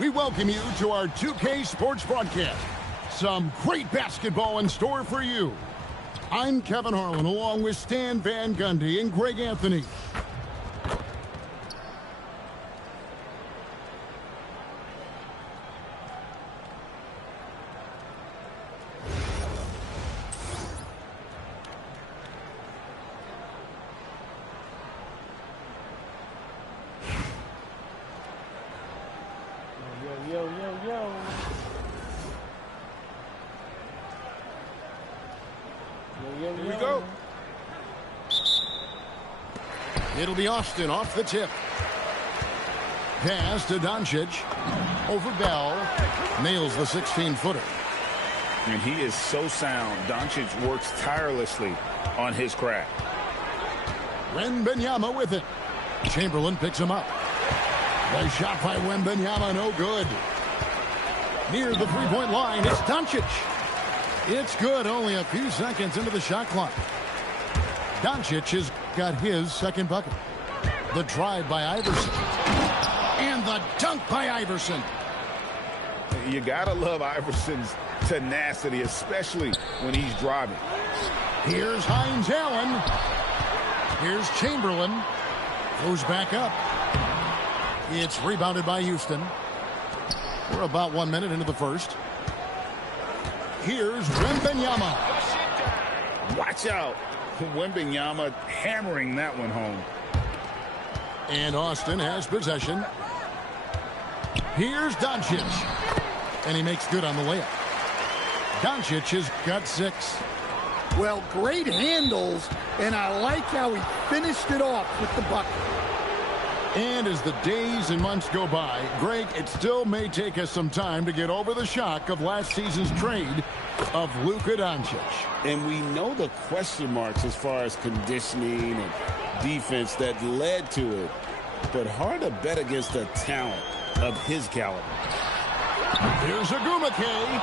We welcome you to our 2K Sports broadcast. Some great basketball in store for you. I'm Kevin Harlan along with Stan Van Gundy and Greg Anthony. Here we go. It'll be Austin off the tip. Pass to Doncic. Over Bell. Nails the 16-footer. And he is so sound. Doncic works tirelessly on his craft. Wembanyama with it. Chamberlain picks him up. The shot by Wembanyama, no good. Near the three-point line, it's Doncic. It's good, only a few seconds into the shot clock. Doncic has got his second bucket. The drive by Iverson. And the dunk by Iverson. You gotta love Iverson's tenacity, especially when he's driving. Here's Hines Allen. Here's Chamberlain. Goes back up. It's rebounded by Houston. We're about 1 minute into the first. Here's Wembanyama. Watch out. Wembanyama hammering that one home. And Austin has possession. Here's Doncic. And he makes good on the layup. Doncic has got 6. Well, great handles, and I like how he finished it off with the bucket. And as the days and months go by, Greg, it still may take us some time to get over the shock of last season's trade of Luka Doncic. And we know the question marks as far as conditioning and defense that led to it. But hard to bet against a talent of his caliber. Here's Agumake.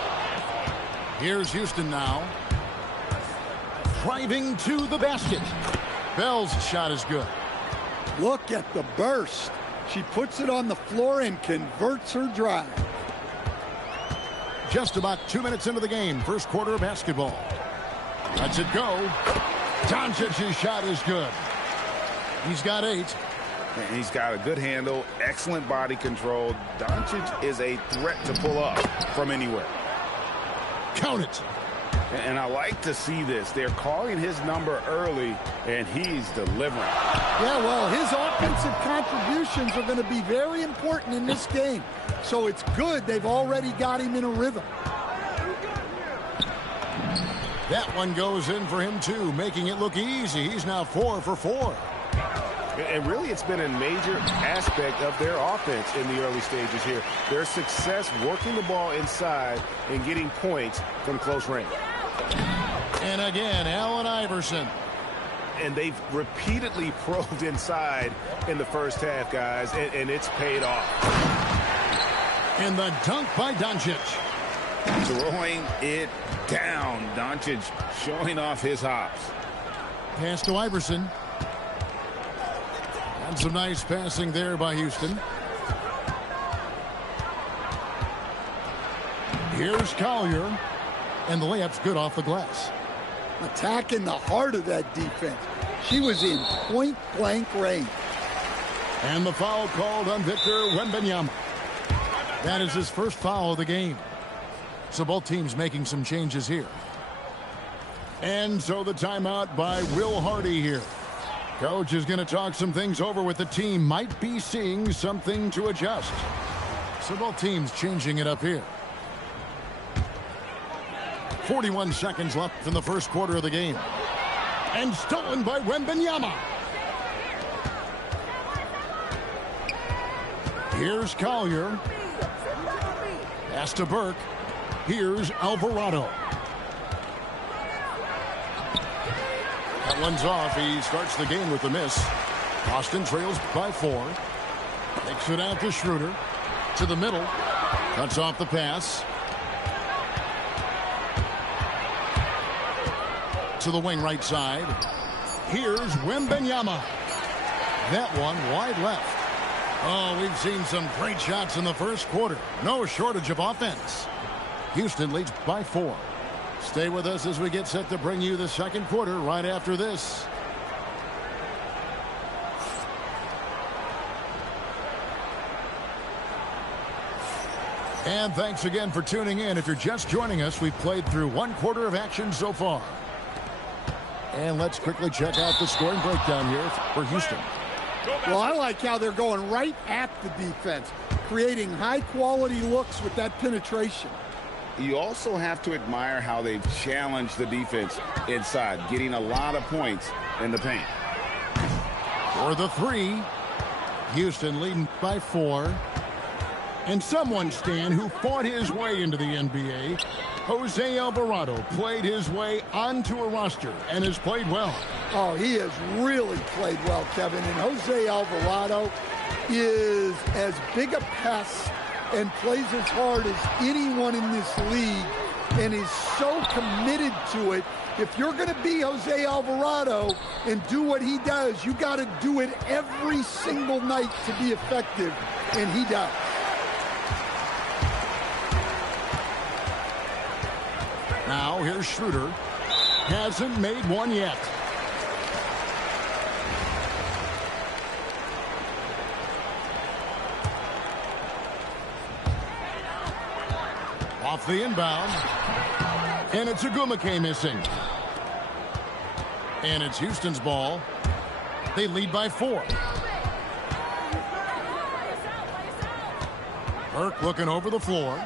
Here's Houston now. Driving to the basket. Bell's shot is good. Look at the burst. She puts it on the floor and converts her drive. Just about 2 minutes into the game. First quarter of basketball. Lets it go. Doncic's shot is good. He's got 8. And he's got a good handle, excellent body control. Doncic is a threat to pull up from anywhere. Count it. And I like to see this. They're calling his number early, and he's delivering. Yeah, well, his offensive contributions are going to be very important in this game. So it's good they've already got him in a rhythm. That one goes in for him, too, making it look easy. He's now 4 for 4. And really, it's been a major aspect of their offense in the early stages here. Their success working the ball inside and getting points from close range. And again, Allen Iverson. And they've repeatedly probed inside in the first half, guys, and it's paid off. And the dunk by Doncic. Throwing it down. Doncic showing off his hops. Pass to Iverson. And some nice passing there by Houston. Here's Collier. And the layup's good off the glass. Attacking the heart of that defense. She was in point-blank range. And the foul called on Victor Wembanyama. That is his first foul of the game. So both teams making some changes here. And so the timeout by Will Hardy here. Coach is going to talk some things over with the team. Might be seeing something to adjust. So both teams changing it up here. 41 seconds left in the first quarter of the game. And stolen by Wembanyama. Here's Collier. Pass to Burke. Here's Alvarado. That one's off. He starts the game with a miss. Austin trails by 4. Takes it out to Schroeder. To the middle. Cuts off the pass. To the wing right side. Here's Wembanyama. That one wide left. Oh, we've seen some great shots in the first quarter. No shortage of offense. Houston leads by 4. Stay with us as we get set to bring you the second quarter right after this. And thanks again for tuning in. If you're just joining us, we've played through 1 quarter of action so far. And let's quickly check out the scoring breakdown here for Houston. Well, I like how they're going right at the defense, creating high-quality looks with that penetration. You also have to admire how they've challenged the defense inside, getting a lot of points in the paint. For the 3, Houston leading by 4. And someone, Stan, who fought his way into the NBA, Jose Alvarado, played his way onto a roster and has played well. Oh, he has really played well, Kevin. And Jose Alvarado is as big a pest and plays as hard as anyone in this league and is so committed to it. If you're going to be Jose Alvarado and do what he does, you got to do it every single night to be effective, and he does. Now here's Schroeder. Hasn't made one yet. Off the inbound. And it's Agumake missing. And it's Houston's ball. They lead by 4. Burke looking over the floor.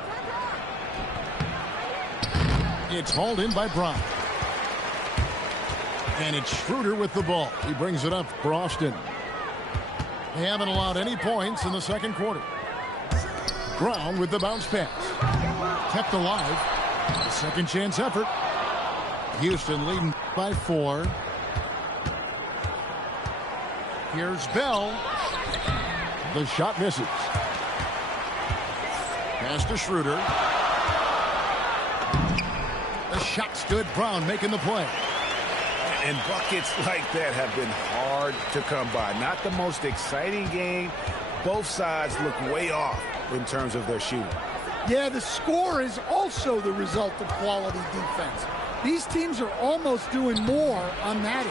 It's hauled in by Brown. And it's Schroeder with the ball. He brings it up for Austin. They haven't allowed any points in the second quarter. Brown with the bounce pass. Kept alive. A second chance effort. Houston leading by 4. Here's Bell. The shot misses. Pass to Schroeder. The shot stood. Brown making the play. And buckets like that have been hard to come by. Not the most exciting game. Both sides look way off in terms of their shooting. Yeah, the score is also the result of quality defense. These teams are almost doing more on that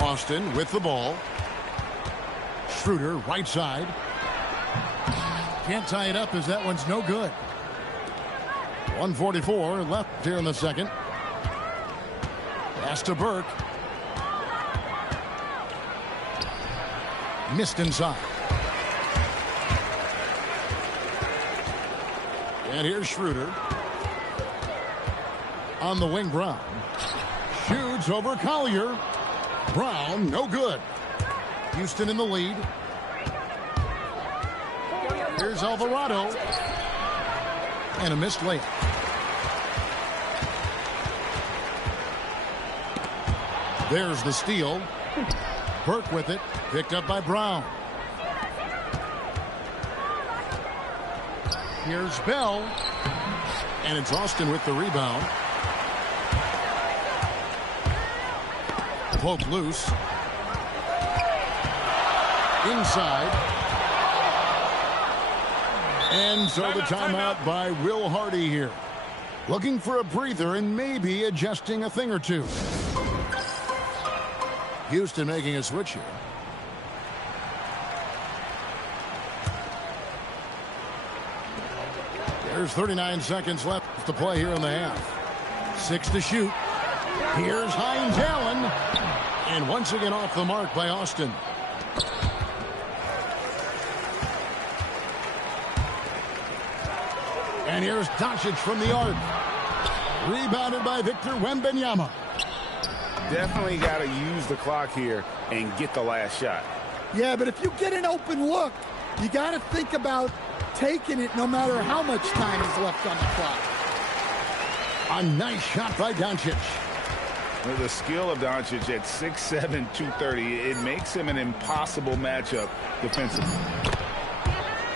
end. Austin with the ball. Schroeder right side. Can't tie it up as that one's no good. 1:44 left here in the second. Pass to Burke. Missed inside. And here's Schroeder. On the wing, Brown. Shoots over Collier. Brown, no good. Houston in the lead. Here's Alvarado. And a missed layup. There's the steal. Burke with it. Picked up by Brown. Here's Bell. And it's Austin with the rebound. Poke loose. Inside. And so the timeout by Will Hardy here. Looking for a breather and maybe adjusting a thing or two. Houston making a switch here. There's 39 seconds left to play here in the half. 6 to shoot. Here's Hines Allen. And once again off the mark by Austin. And here's Doncic from the arc. Rebounded by Victor Wembanyama. Definitely got to use the clock here and get the last shot. Yeah, but if you get an open look, you got to think about taking it no matter how much time is left on the clock. A nice shot by Doncic. With the skill of Doncic at 6'7", 230, it makes him an impossible matchup defensively.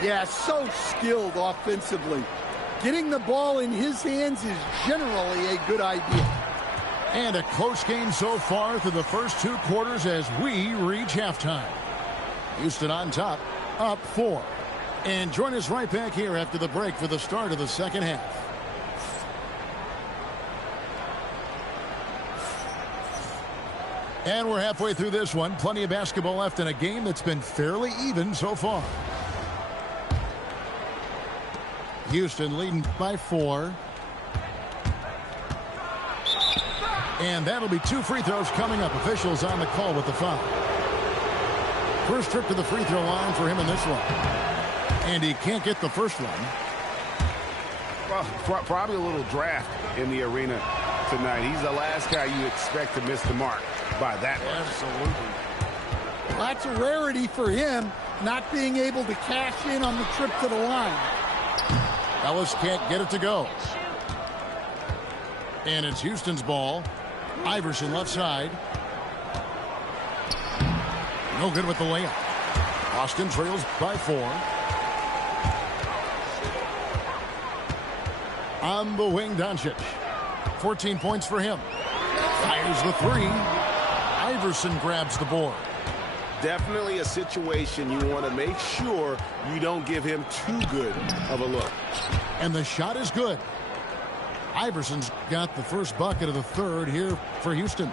Yeah, so skilled offensively. Getting the ball in his hands is generally a good idea. And a close game so far through the first 2 quarters as we reach halftime. Houston on top, up 4. And join us right back here after the break for the start of the second half. And we're halfway through this one. Plenty of basketball left in a game that's been fairly even so far. Houston leading by 4. And that'll be 2 free throws coming up. Officials on the call with the foul. First trip to the free throw line for him in this one. And he can't get the first one. Well, probably a little draft in the arena tonight. He's the last guy you expect to miss the mark by that much. Absolutely. That's a rarity for him, not being able to cash in on the trip to the line. Ellis can't get it to go. And it's Houston's ball. Iverson left side. No good with the layup. Boston trails by 4. On the wing, Doncic. 14 points for him. Fires the 3. Iverson grabs the board. Definitely a situation you want to make sure you don't give him too good of a look. And the shot is good. Iverson's got the first bucket of the third here for Houston.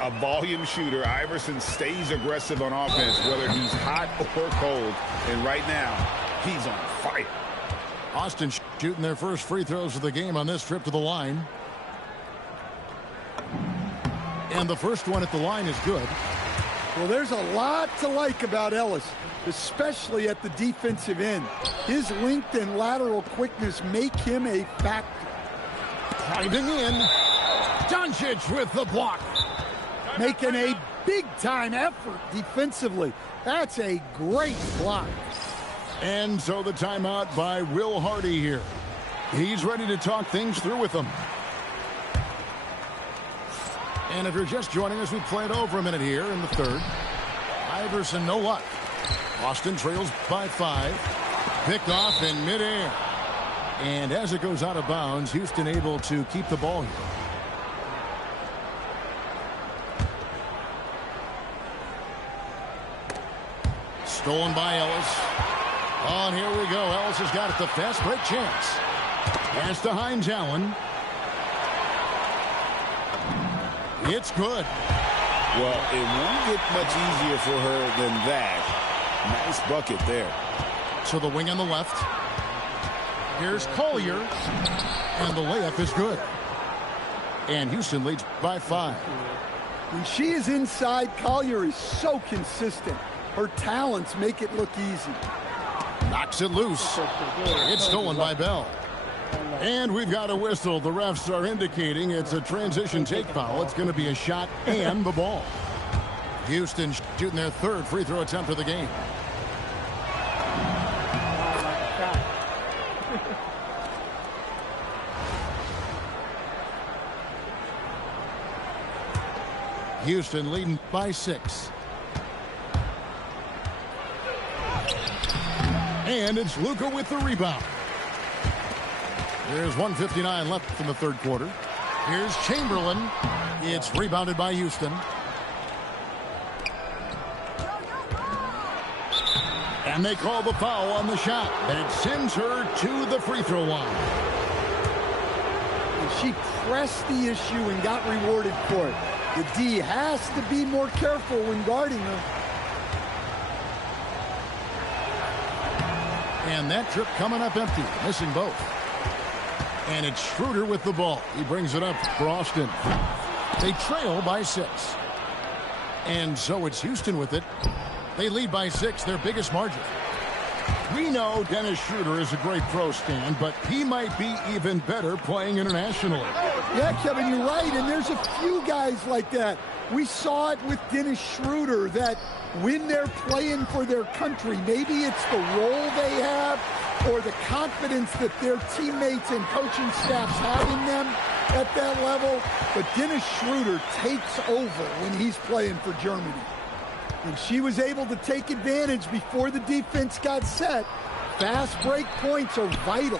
A volume shooter. Iverson stays aggressive on offense, whether he's hot or cold. And right now, he's on fire. Austin shooting their first free throws of the game on this trip to the line. And the first one at the line is good. Well, there's a lot to like about Ellis, especially at the defensive end. His length and lateral quickness make him a factor. Driving in. Doncic with the block. Making a big-time effort defensively. That's a great block. And so the timeout by Will Hardy here. He's ready to talk things through with them. And if you're just joining us, we played over a minute here in the third. Iverson, no luck. Boston trails by 5. Picked off in midair. And as it goes out of bounds, Houston able to keep the ball here. Stolen by Ellis. Oh, and here we go. Ellis has got it. The fast break chance. Pass to Hines Allen. It's good. Well, it won't get much easier for her than that. Nice bucket there. So the wing on the left. Here's Collier. And the layup is good. And Houston leads by 5. When she is inside, Collier is so consistent. Her talents make it look easy. Knocks it loose. It's stolen by Bell. And we've got a whistle. The refs are indicating it's a transition take foul. It's going to be a shot and the ball. Houston shooting their third free throw attempt of the game. Houston leading by 6. And it's Luka with the rebound. There's 1:59 left in the third quarter. Here's Chamberlain. It's rebounded by Houston. And they call the foul on the shot. That sends her to the free throw line. And she pressed the issue and got rewarded for it. The D has to be more careful when guarding her. And that trip coming up empty, missing both. And it's Schroeder with the ball. He brings it up for Austin. They trail by 6. And so it's Houston with it. They lead by 6, their biggest margin. We know Dennis Schroeder is a great pro, Stan, but he might be even better playing internationally. Yeah, Kevin, you're right, and there's a few guys like that. We saw it with Dennis Schroeder, that when they're playing for their country, maybe it's the role they have or the confidence that their teammates and coaching staffs have in them at that level. But Dennis Schroeder takes over when he's playing for Germany. And she was able to take advantage before the defense got set. Fast break points are vital.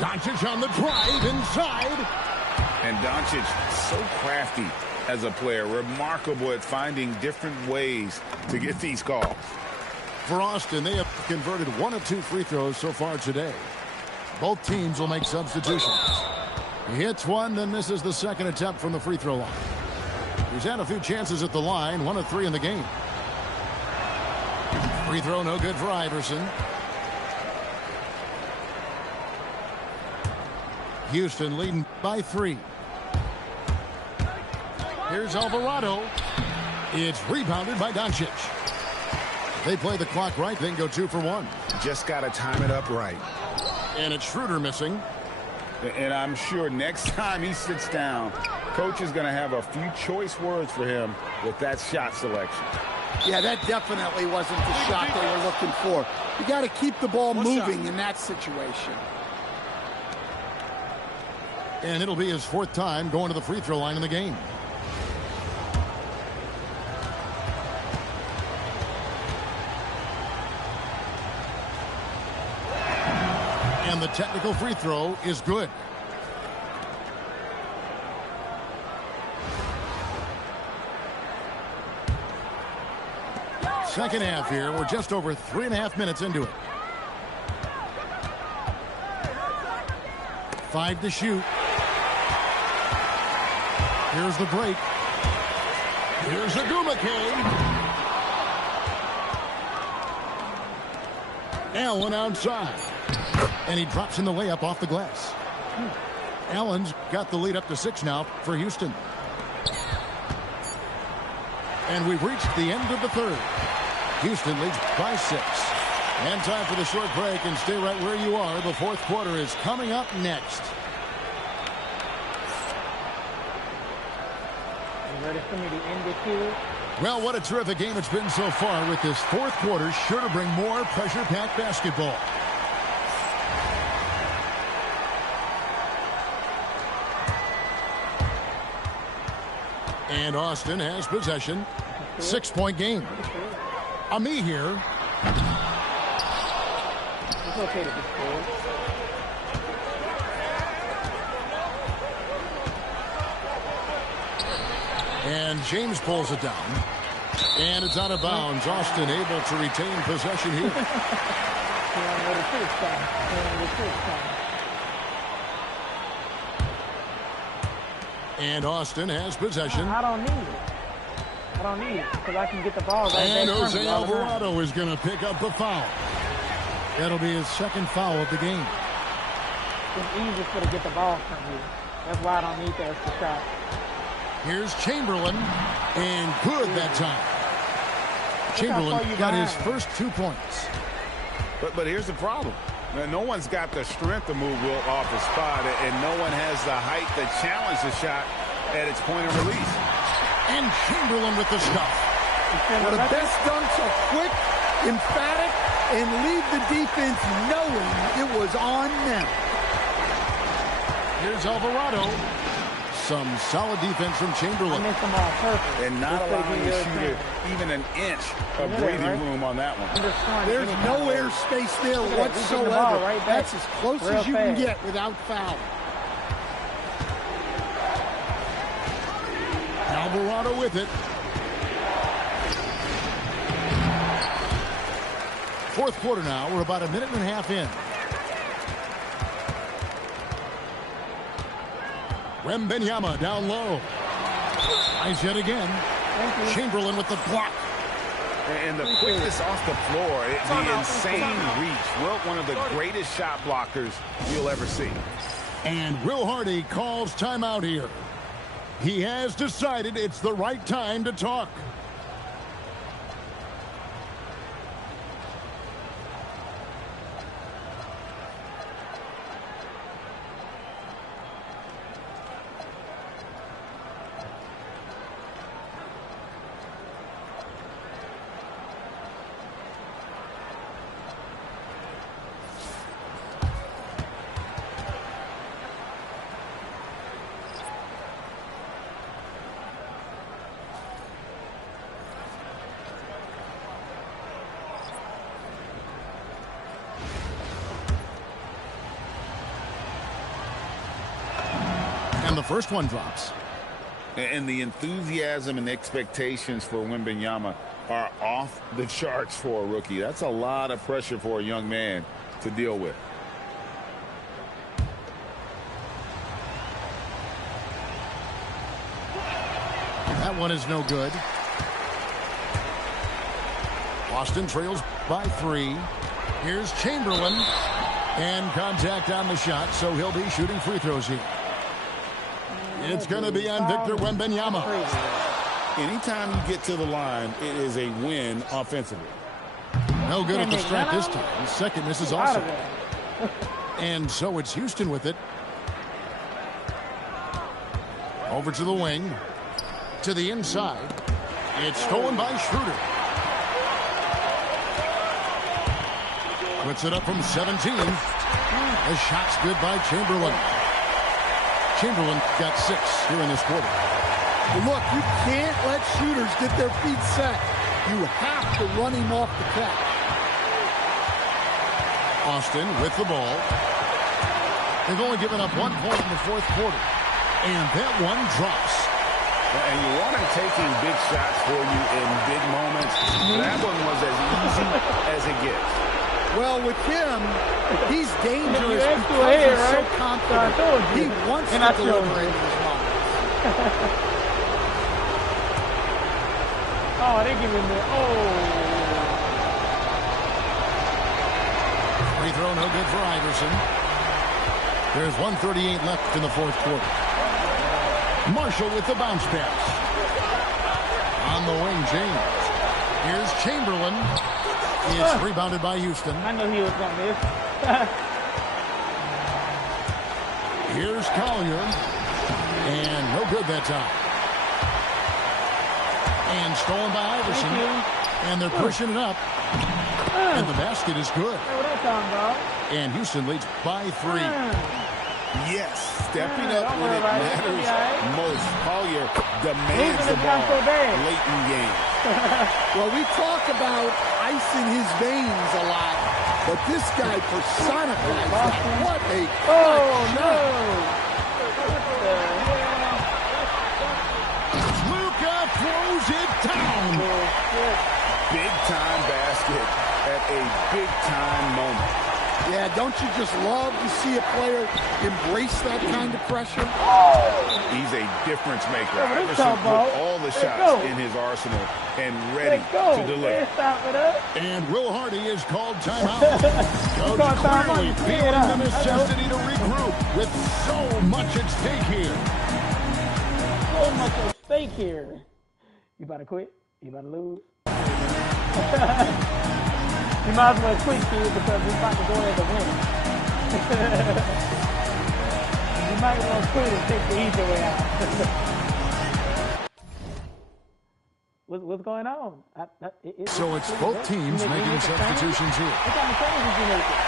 Doncic on the drive inside. And Doncic so crafty. as a player. Remarkable at finding different ways to get these calls. For Austin, they have converted 1 of 2 free throws so far today. Both teams will make substitutions. He hits one, then misses the second attempt from the free throw line. He's had a few chances at the line, 1 of 3 in the game. Free throw no good for Iverson. Houston leading by 3. Here's Alvarado. It's rebounded by Doncic. They play the clock right, then go 2 for 1. Just got to time it up right. And it's Schroeder missing. And I'm sure next time he sits down, coach is going to have a few choice words for him with that shot selection. Yeah, that definitely wasn't the shot they were looking for. You got to keep the ball moving in that situation. And it'll be his 4th time going to the free throw line in the game. And the technical free throw is good. Second half here. We're just over 3.5 minutes into it. 5 to shoot. Here's the break. Here's Agumake. Allen outside. And he drops in the layup off the glass. Allen's got the lead up to 6 now for Houston. And we've reached the end of the 3rd. Houston leads by 6. And time for the short break, and stay right where you are. The 4th quarter is coming up next. You ready for me to end it here? Well, what a terrific game it's been so far, with this 4th quarter sure to bring more pressure-packed basketball. And Austin has possession. 6-point game. Ami here. It's okay to be scored. And James pulls it down. And it's out of bounds. Austin able to retain possession here. And Austin has possession. I don't need it. I don't need it because I can get the ball right And back from Jose me all the time. Alvarado is going to pick up the foul. That'll be his 2nd foul of the game. It's easy for to get the ball from you. That's why I don't need the extra shot. Here's Chamberlain, and good that time. Chamberlain got his first 2 points. But here's the problem. No one's got the strength to move Wilt off his spot, and no one has the height to challenge the shot at its point of release. And Chamberlain with the stuff. Well, the best dunks are quick, emphatic, and leave the defense knowing it was on them. Here's Alvarado. Some solid defense from I Chamberlain. missed them all purpose. And not Just to allowing give the you a shooter chance. even an inch of Look at that, breathing right? room on that one. I'm just trying to There's get it no down. air space there Look at that. He's getting the whatsoever. ball right back That's as close real as you can fast. get without foul. Alvarado with it. 4th quarter now. We're about 1.5 minutes in. Wembanyama down low. Nice hit again. Chamberlain with the block. And the quickness off the floor, the insane reach. Wilt, one of the greatest shot blockers you'll ever see. And Will Hardy calls timeout here. He has decided it's the right time to talk. And the first one drops. And the enthusiasm and expectations for Wembanyama are off the charts for a rookie. That's a lot of pressure for a young man to deal with. That one is no good. Boston trails by 3. Here's Chamberlain. And contact on the shot, so he'll be shooting free throws here. It's going to be on Victor Wembanyama. Anytime you get to the line, it is a win offensively. No good at the stripe this time. The second miss is also. And so it's Houston with it. Over to the wing. To the inside. It's stolen by Schroeder. Puts it up from 17. The shot's good by Chamberlain. Chamberlain got 6 here in this quarter. Look, you can't let shooters get their feet set. You have to run him off the catch. Austin with the ball. They've only given up 1 point in the fourth quarter. And that one drops. And you want him taking big shots for you in big moments. That one was as easy as it gets. Well, with him, he's dangerous You because ahead, he's so right? confident. I told you. He wants And to I showed deliver you. into his moments. Oh, they giving me. Oh. Free throw no good for Iverson. There's 1:38 left in the fourth quarter. Marshall with the bounce pass. On the wing, James. Here's Chamberlain. It's rebounded by Houston. I knew he was going to miss. Here's Collier. And no good that time. And stolen by Iverson. And they're pushing it up. And the basket is good. Hey, what that talking about? And Houston leads by 3. Yes, stepping up don't when worry it about it. matters It'll be all right. most. Collier demands Losing the is not ball so bad. late in the game. Well, we talk about ice in his veins a lot, but this guy personifies that. What a Oh, no. Luka throws it down. Big time basket at a big time moment. Yeah, don't you just love to see a player embrace that kind of pressure? He's a difference maker. Yeah, what Iverson talking about? with all the Let's shots go. in his arsenal and ready Let's go. to deliver. Let's stop it up. And Will Hardy is called timeout. Coach Called timeout. clearly Clear it feeling up. the necessity to regroup with so much at stake here. So much at stake here. You about to quit? You about to lose? You might as well quit, kid, because we're about to go in to win. You might want to quit and take the easy way out. What's going on? So it's both teams making substitutions here. What kind of changes you making?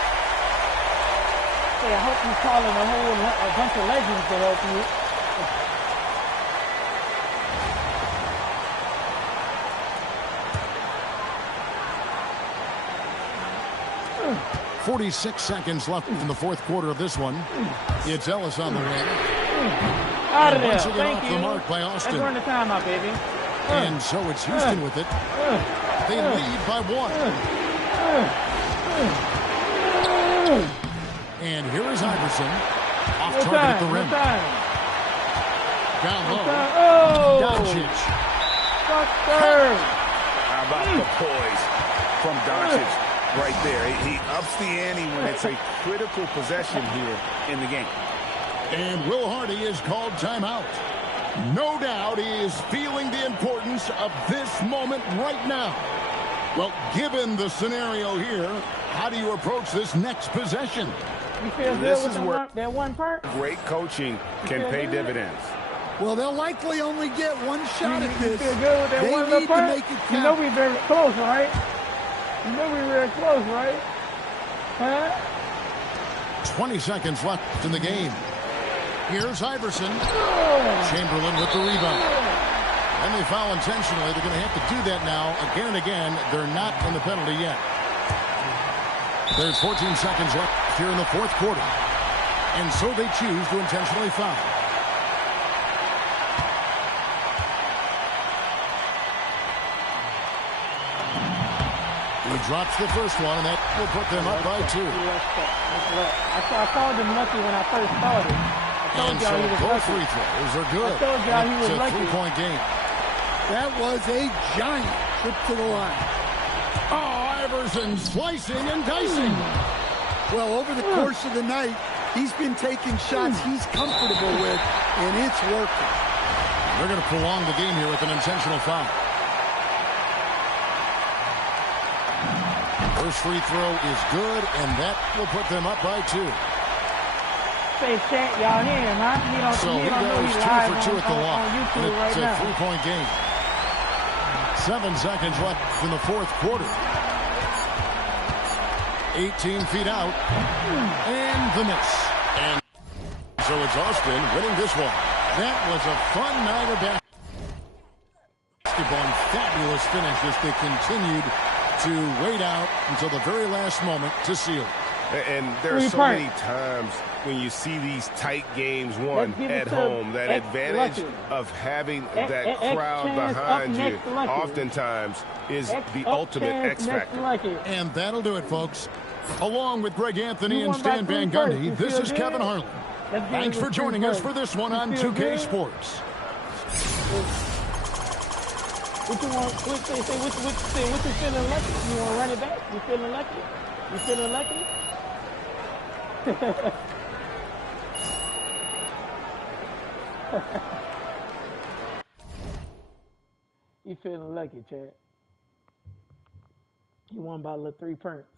Say, I hope you're calling a bunch of legends to help you. 46 seconds left in the fourth quarter of this one. It's Ellis on the wing. Out of there. Once again Thank off you. the mark by Austin. Let's run the timeout, baby. And so it's Houston with it. They lead by 1. And here is Iverson. Off No target at the time. rim. No time. Down No low. time. Oh! Doncic. Sucker. How about the poise from Doncic right there? He ups the ante when it's a critical possession here in the game. And Will Hardy is called timeout. No doubt he is feeling the importance of this moment right now. Well, given the scenario here, how do you approach this next possession? You feel good This with is where- that one part? Great coaching can pay dividends. Well, they'll likely only get one shot at You this. feel good with that They one need little to part? make it You know count. we very close, right? You know we very close, right? Huh? 20 seconds left in the game. Here's Iverson. Oh. Chamberlain with the rebound. And they foul intentionally. They're going to have to do that now again and again. They're not in the penalty yet. There's 14 seconds left here in the fourth quarter. And so they choose to intentionally foul. He drops the first one, and that will put them up by 2. He left that. That's luck. I called him lucky when I first started. I told And y'all so he was both lucky. free throws are good. I told y'all he was It's a lucky. 3-point game. That was a giant trip to the line. Oh, Iverson slicing and dicing. Well, over the course of the night, he's been taking shots he's comfortable with, and it's working. They're going to prolong the game here with an intentional foul. First free throw is good, and that will put them up by 2. Say, chat, y'all hear him, huh? So He he don't know goes he's 2 live for 2 at the on line. YouTube And right it's a now. 3-point game. 7 seconds left in the fourth quarter. 18 feet out. And the miss. And so it's Austin winning this one. That was a fun night of basketball and fabulous finish as they continued to wait out until the very last moment to seal it. And there are so many times when you see these tight games won at home, that advantage of having that crowd behind you oftentimes is the ultimate X factor. And that'll do it, folks. Along with Greg Anthony and Stan Van Gundy, this is Kevin Harlan. Thanks for joining us for this one on 2K Sports. What you want? What you feeling lucky? You want to run it back? You feeling lucky? You feeling lucky? You feeling lucky, Chad? You won by a little 3 points.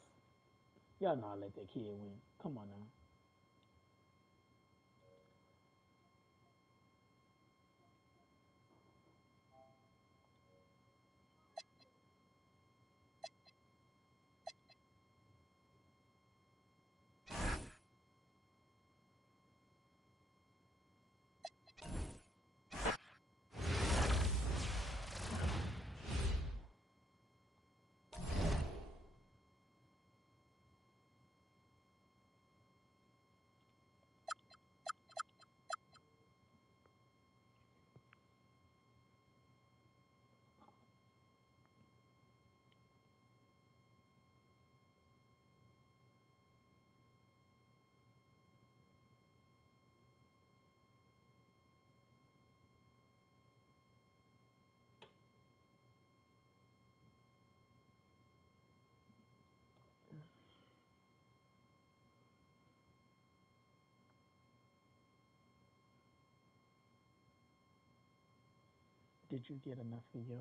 Y'all know I let that kid win. Come on now. Did you get enough of your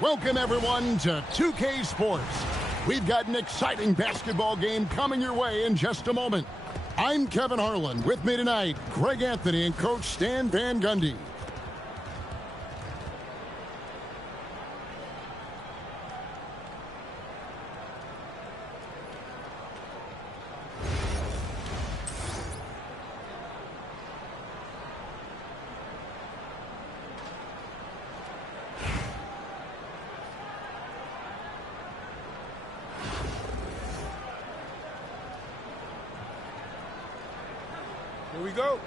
Welcome, everyone, to 2K Sports. We've got an exciting basketball game coming your way in just a moment. I'm Kevin Harlan. With me tonight, Greg Anthony and Coach Stan Van Gundy. Here we go.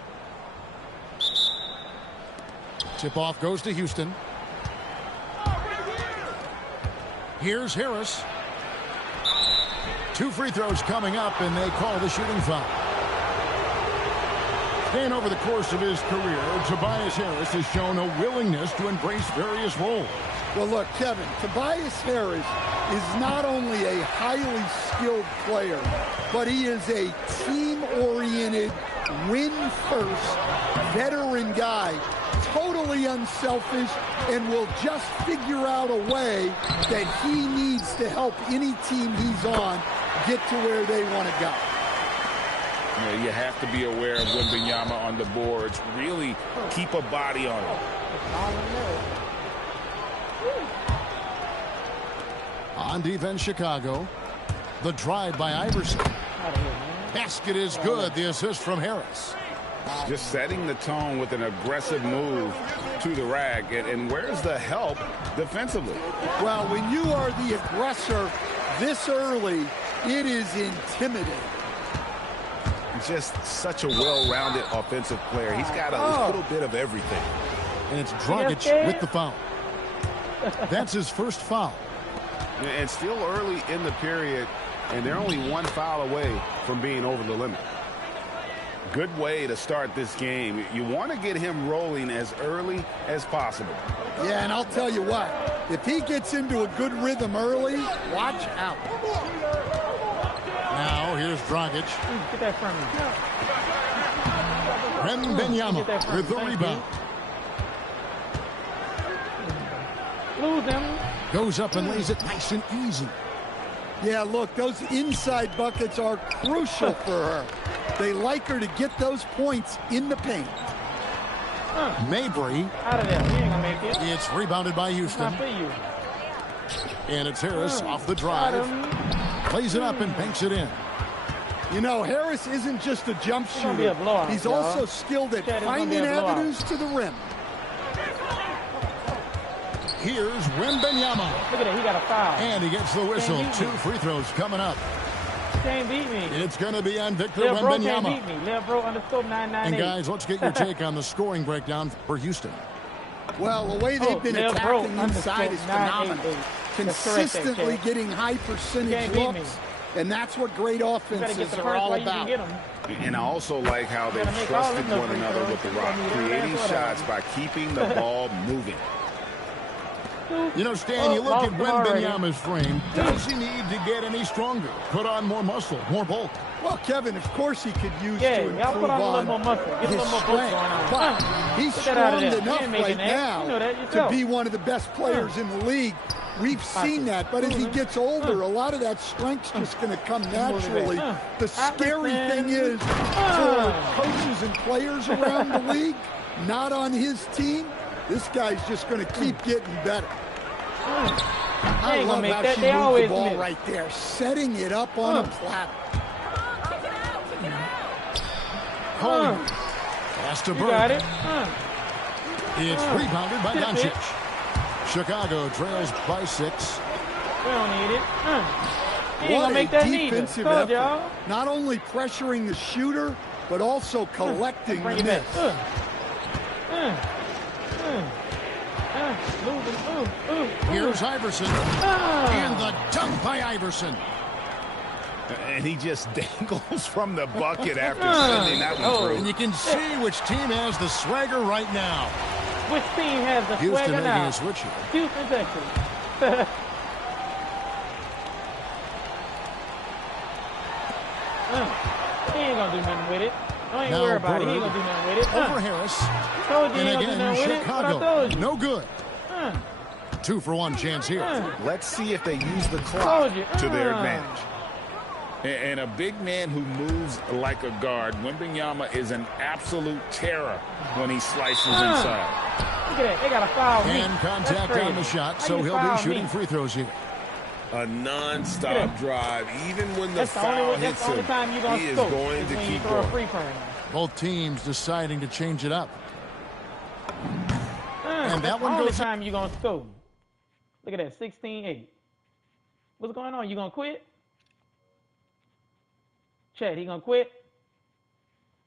Tip-off goes to Houston. Here's Harris. 2 free throws coming up, and they call the shooting foul. And over the course of his career, Tobias Harris has shown a willingness to embrace various roles. Well, look, Kevin, Tobias Harris is not only a highly skilled player, but he is a team-oriented, win-first, veteran guy, totally unselfish, and will just figure out a way that he needs to help any team he's on get to where they want to go. You have to be aware of Wembanyama on the boards. Really keep a body on him. On defense, Chicago. The drive by Iverson. Basket is good. The assist from Harris. Just setting the tone with an aggressive move to the rack. And where's the help defensively? Well, when you are the aggressor this early, it is intimidating. Just such a well-rounded offensive player. He's got a little bit of everything. And it's Dragic with the foul. That's his first foul. And still early in the period, and they're only 1 foul away from being over the limit. Good way to start this game. You want to get him rolling as early as possible. Yeah, and I'll tell you what, if he gets into a good rhythm early, watch out. Now, here's Dragic. Get that from me. Wembanyama with the rebound. Lose him. Goes up and lays it nice and easy. Yeah, look, those inside buckets are crucial for her. They like her to get those points in the paint. Mabry. Out of there. He ain't gonna make it. It's rebounded by Houston. Not for you. And it's Harris off the drive. Plays it up and banks it in. You know, Harris isn't just a jump shooter. He's also skilled at finding avenues to the rim. Here's Wembanyama. Look at that. He got a foul. And he gets the whistle. 2 free throws coming up. Can't beat me. It's going to be on Victor Lil Bro Wembanyama. can't beat me. Lil Bro _998. And guys, let's get your take on the scoring breakdown for Houston. Well, the way they've been attacking inside is phenomenal. Consistently getting high percentage looks. And that's what great offenses are all about. And I also like how they trusted one another with the rock, creating shots by keeping the ball moving. You know, Stan, you look at Wembanyama's frame. Does he need to get any stronger? Put on more muscle, more bulk? Well, Kevin, of course he could use to improve put on a little on more muscle. Get his a little more strength. But he's strong enough right now to be one of the best players in the league. We've seen that, but as he gets older, a lot of that strength's just going to come naturally. The scary thing is, for coaches and players around the league, not on his team, this guy's just going to keep getting better. I love how she moved the ball right there, setting it up on a platter. Pass to Bird. Got it. It's rebounded by Doncic. Chicago trails by 6. We don't need it. What a defensive effort. Not only pressuring the shooter, but also collecting the miss. Here's Iverson. And the dunk by Iverson. And he just dangles from the bucket after sending that one through. And you can see which team has the swagger right now. Which team has the Houston swagger now? Houston making a switch here. Houston, Texas. He ain't gonna do nothing with it. Don't even worry about it. He ain't gonna do nothing with it. Over Harris. Told you And he ain't gonna do again, nothing with it. What I Chicago. told you. No good. 2-for-1 chance here. Let's see if they use the clock to their advantage. And a big man who moves like a guard, Wembanyama is an absolute terror when he slices inside. Look at that. They got a foul. And contact on the shot, so he'll be shooting free throws here. A non-stop drive. Even when the foul hits him, he is going to keep going. Both teams deciding to change it up. And that one goes. goes. Time you gonna score? Look at that, 16-8. What's going on? You gonna quit? Chad, he gonna quit?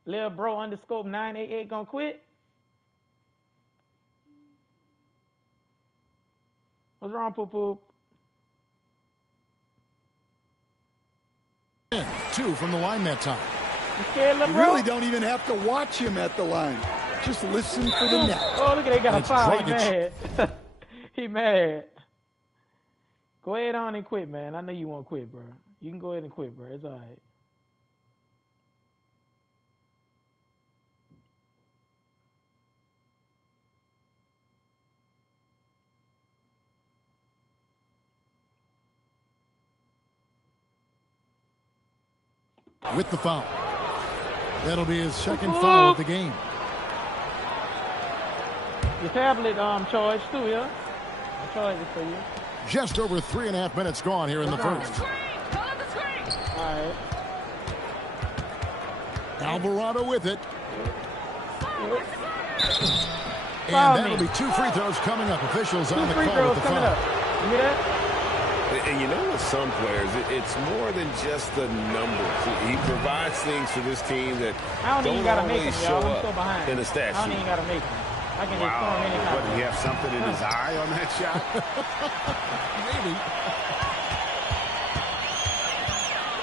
Lil bro underscore 988 gonna quit? What's wrong, Poop Poop? 2 from the line that time. You scared, Lil You bro? really don't even have to watch him at the line. Just listen for the net. Oh, look at they got a That's foul. He Dragic. mad. He mad. Go ahead on and quit, man. I know you won't quit, bro. You can go ahead and quit, bro. It's all right. With the foul. That'll be his second foul of the game. Your tablet charge too, yeah? I'll charge it for you. Just over 3.5 minutes gone here in the first. All right. Alvarado with it. Foul And that'll me. be 2 free throws coming up. Officials 2 on the free call throws with the coming foul. up. You hear that? And you know, with some players, it's more than just the numbers. He provides things for this team that I don't even gotta make always them, show y'all. I'm so up behind. in the stat I don't sheet. even gotta make them. I can just throw them What, anytime. did he have something in his eye on that shot? Maybe.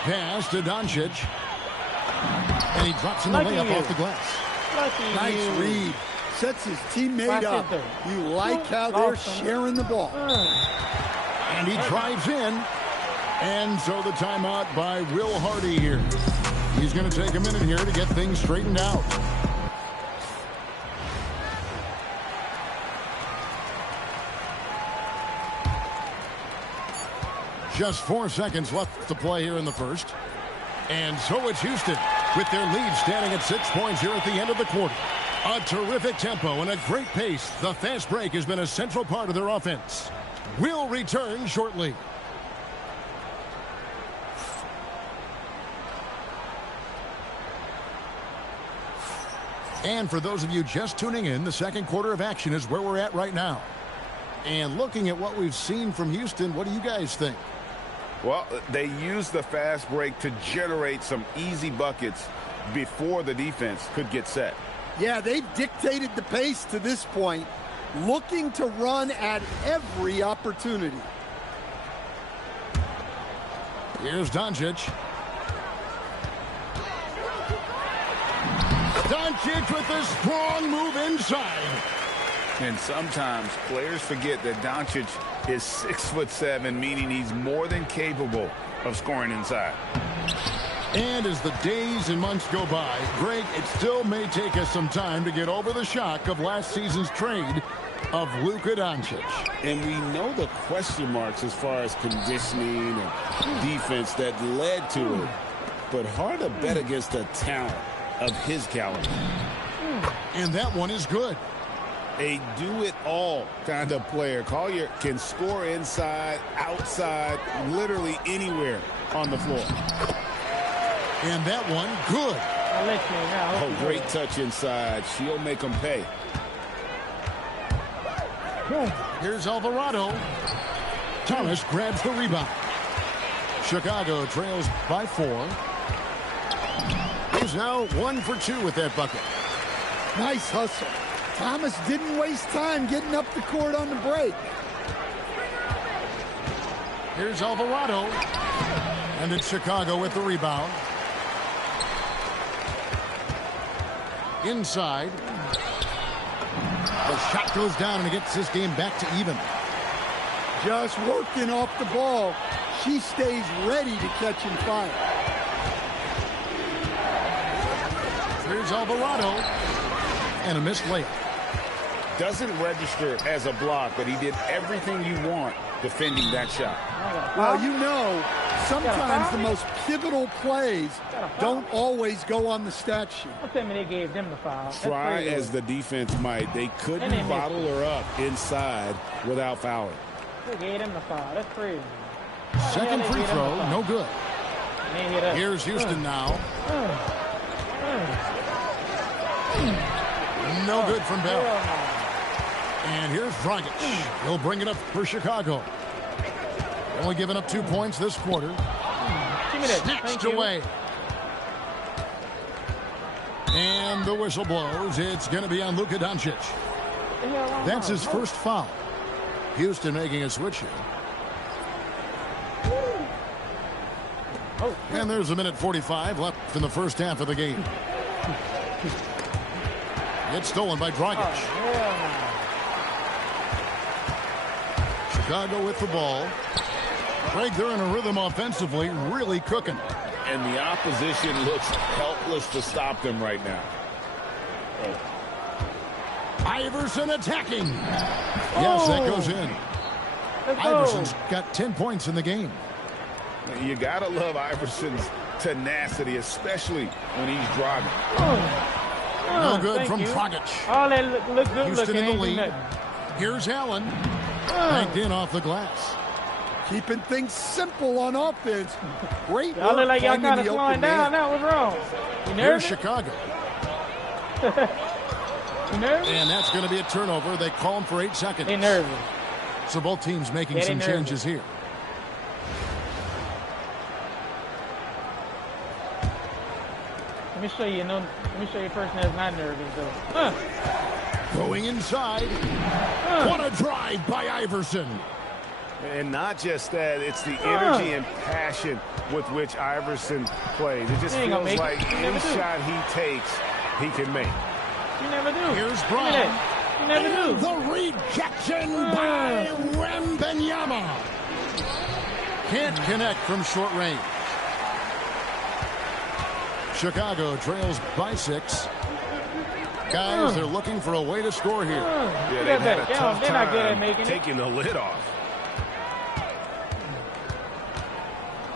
Pass to Doncic. And he drops in the Lucky layup you. off the glass. Lucky Nice you. read. Sets his teammate Right up. there. You like how they're Awesome. sharing the ball. And he drives in. And so the timeout by Will Hardy here. He's going to take a minute here to get things straightened out. Just 4 seconds left to play here in the first. And so it's Houston with their lead standing at 6 points here at the end of the quarter. A terrific tempo and a great pace. The fast break has been a central part of their offense. We'll return shortly. And for those of you just tuning in, the second quarter of action is where we're at right now. And looking at what we've seen from Houston, what do you guys think? Well, they used the fast break to generate some easy buckets before the defense could get set. Yeah, they've dictated the pace to this point, looking to run at every opportunity. Here's Doncic. Doncic with a strong move inside. And sometimes players forget that Doncic is 6'7", meaning he's more than capable of scoring inside. And as the days and months go by, Greg, it still may take us some time to get over the shock of last season's trade of Luka Doncic. And we know the question marks as far as conditioning and defense that led to it. But hard to bet against the talent of his caliber. And that one is good. A do-it-all kind of player. Collier can score inside, outside, literally anywhere on the floor. And that one, good. I'll let you now. Oh, great touch inside. She'll make them pay. Here's Alvarado. Thomas grabs the rebound. Chicago trails by 4. He's now 1 for 2 with that bucket. Nice hustle. Thomas didn't waste time getting up the court on the break. Here's Alvarado. And it's Chicago with the rebound. Inside. The shot goes down and it gets this game back to even. Just working off the ball. She stays ready to catch and fire. Here's Alvarado. And a missed layup. doesn't register as a block, but he did everything you want defending that shot. Well, you know, sometimes the most pivotal plays don't always go on the stat sheet. Don't tell me they gave them the foul. Try as the defense might, they couldn't bottle her up inside without fouling. They gave them the foul. That's crazy. Second free throw, no good. Here's Houston now. No good from Bell. And here's Dragic. He'll bring it up for Chicago. Only giving up 2 points this quarter. Snatched away. And the whistle blows. It's going to be on Luka Doncic. That's his first foul. Houston making a switch here. And there's a minute 45 left in the first half of the game. It's stolen by Dragic. Chicago with the ball. Greg, they're in a rhythm offensively, really cooking. And the opposition looks helpless to stop them right now. Iverson attacking. Yes, that goes in. Iverson's got 10 points in the game. You got to love Iverson's tenacity, especially when he's driving. No good from Dragic. Oh, they look good. Houston in the lead. Here's Allen. Banked in off the glass. Keeping things simple on offense. Great Y'all look like y'all kind of the slowing open down. man. Now, what's wrong? You Here's nervous? Chicago. You nervous? And that's going to be a turnover. They call him for 8 seconds. They nervous. So both teams making Yeah, some nervous. changes here. Let me show you. Let me show you a person that's not nervous though. Going inside. What a drive by Iverson. And not just that, it's the energy and passion with which Iverson plays. It just He ain't gonna feels make it. like He any never do. shot he takes, he can make. You never do. Here's Look Brown. at that. You never And do. the rejection by Wembanyama. Can't connect from short range. Chicago trails by 6. Guys, they're looking for a way to score here. Yeah, Look they've at had that. a tough They're not good at time making it. taking the lid off.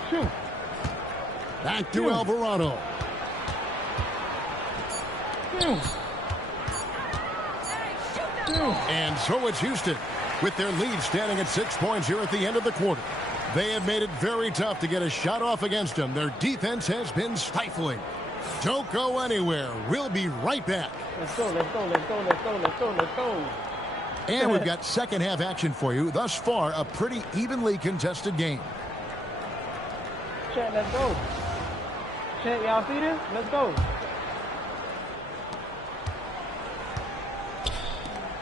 Shoot. Back to Alvarado. And so it's Houston with their lead standing at 6 points here at the end of the quarter. They have made it very tough to get a shot off against them. Their defense has been stifling. Don't go anywhere. We'll be right back. Let's go. Let's go. Let's go. Let's go. Let's go. Let's go. And we've got second half action for you. Thus far, a pretty evenly contested game. Chat. Let's go. Chat. Y'all see this? Let's go.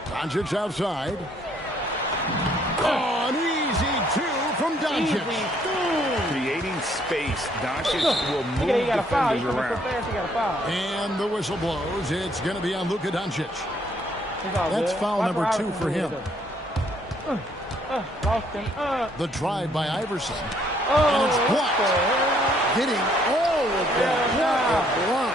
Doncic outside. Oh, an easy 2 from Doncic. Creating space. Doncic will Look move at he got a foul. He's defenders coming so around. fast. He got a foul. And the whistle blows. It's going to be on Luka Doncic. He's all That's good. foul Watch number what 2 Iverson for do him. though. Lost him. The drive by Iverson. Oh, And it's what blocked. the hell? Hitting all of that. Yeah, What a block.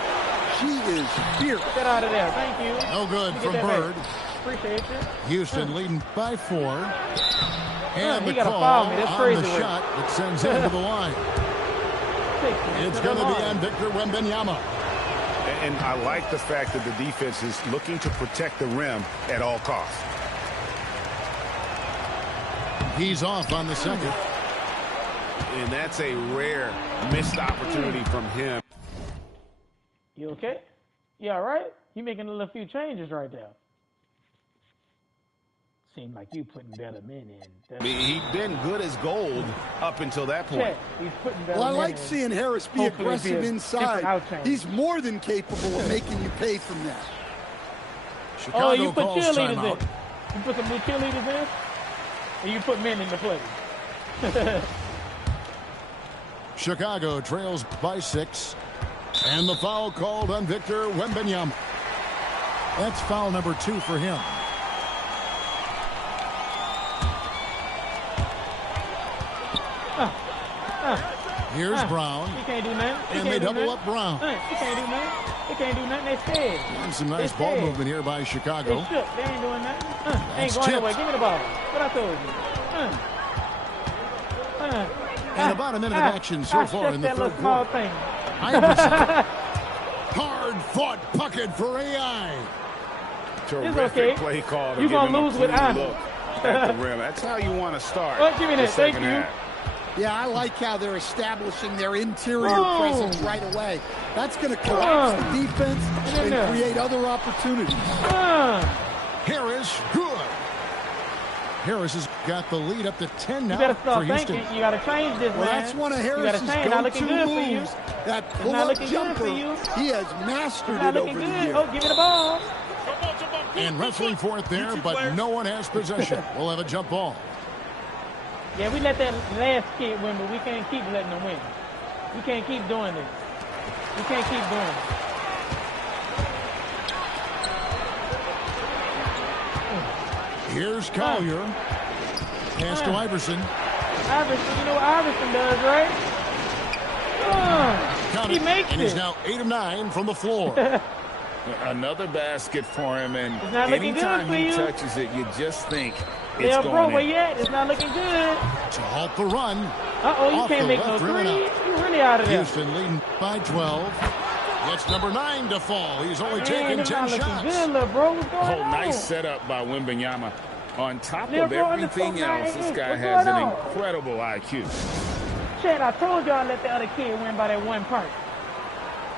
She is fierce. Get out of there. Thank you. No good Get from that Bird. back. Appreciate you. Houston leading by 4. And he the gotta call foul me. That's on crazy the work. shot that sends him to the line. It's going to be on Victor Wembanyama. And I like the fact that the defense is looking to protect the rim at all costs. He's off on the second. And that's a rare missed opportunity from him. You okay? You all right? You making a little few changes right there. Seemed like you putting better men in. I mean, he'd been good as gold up until that point. Check. He's putting better Well, I men like in. seeing Harris be Hopefully it'll be aggressive a inside. different outcome. He's more than capable of making you pay from that. Chicago Oh, you put calls cheerleaders timeout. in. You put some new cheerleaders in? Or you put men in the play? Chicago trails by 6. And the foul called on Victor Wembanyama. That's foul number 2 for him. Here's Brown. He can't do nothing. He And can't they do double nothing. up Brown. He can't do nothing. They can't do nothing. They scared. And some nice ball movement here by They Chicago. shook. They ain't doing nothing. They ain't That's going tipped. nowhere. Give me the ball. What I told you. And about a minute of action so far in the that third little small quarter. thing. Iverson. Hard-fought bucket for AI. Terrific okay. play call. You gonna lose with honor. Look at the rim. That's how you want to start. Well, give me the that. Thank second you. half. Yeah, I like how they're establishing their interior presence right away. That's going to collapse the defense and create other opportunities. Harris, good. Harris has got the lead up to 10 now You gotta for start Houston. thinking. You gotta change this, Well, man. that's one of You Harris's gotta change. Not looking go-to good for you. moves. That not pull-up looking good jumper, for you. he has mastered Not it looking over the good. years. Oh, give me the ball. And wrestling for it there, but no one has possession. We'll have a jump ball. Yeah, we let that last kid win, but we can't keep letting them win. We can't keep doing this. We can't keep doing it. Here's Collier. Pass to Iverson. Iverson, you know what Iverson does, right? Count He it. makes And he's it. now 8 of 9 from the floor. Another basket for him, and It's not looking good anytime for he you. touches it, you just think it's Yeah, going bro, in. where you at? It's not looking good. To halt the run. Uh-oh, you Off can't the make no left rim and three. out. You really out of there. Houston leading by 12. Gets number 9 to fall. He's only Man, taken they're 10 not looking shots. good, little bro. What's going Oh, on? nice setup by Wembanyama. On top Lil of bro, everything underscore else, this 98. guy What's has an going on? incredible IQ. Shit, I told y'all let the other kid win by that 1 point.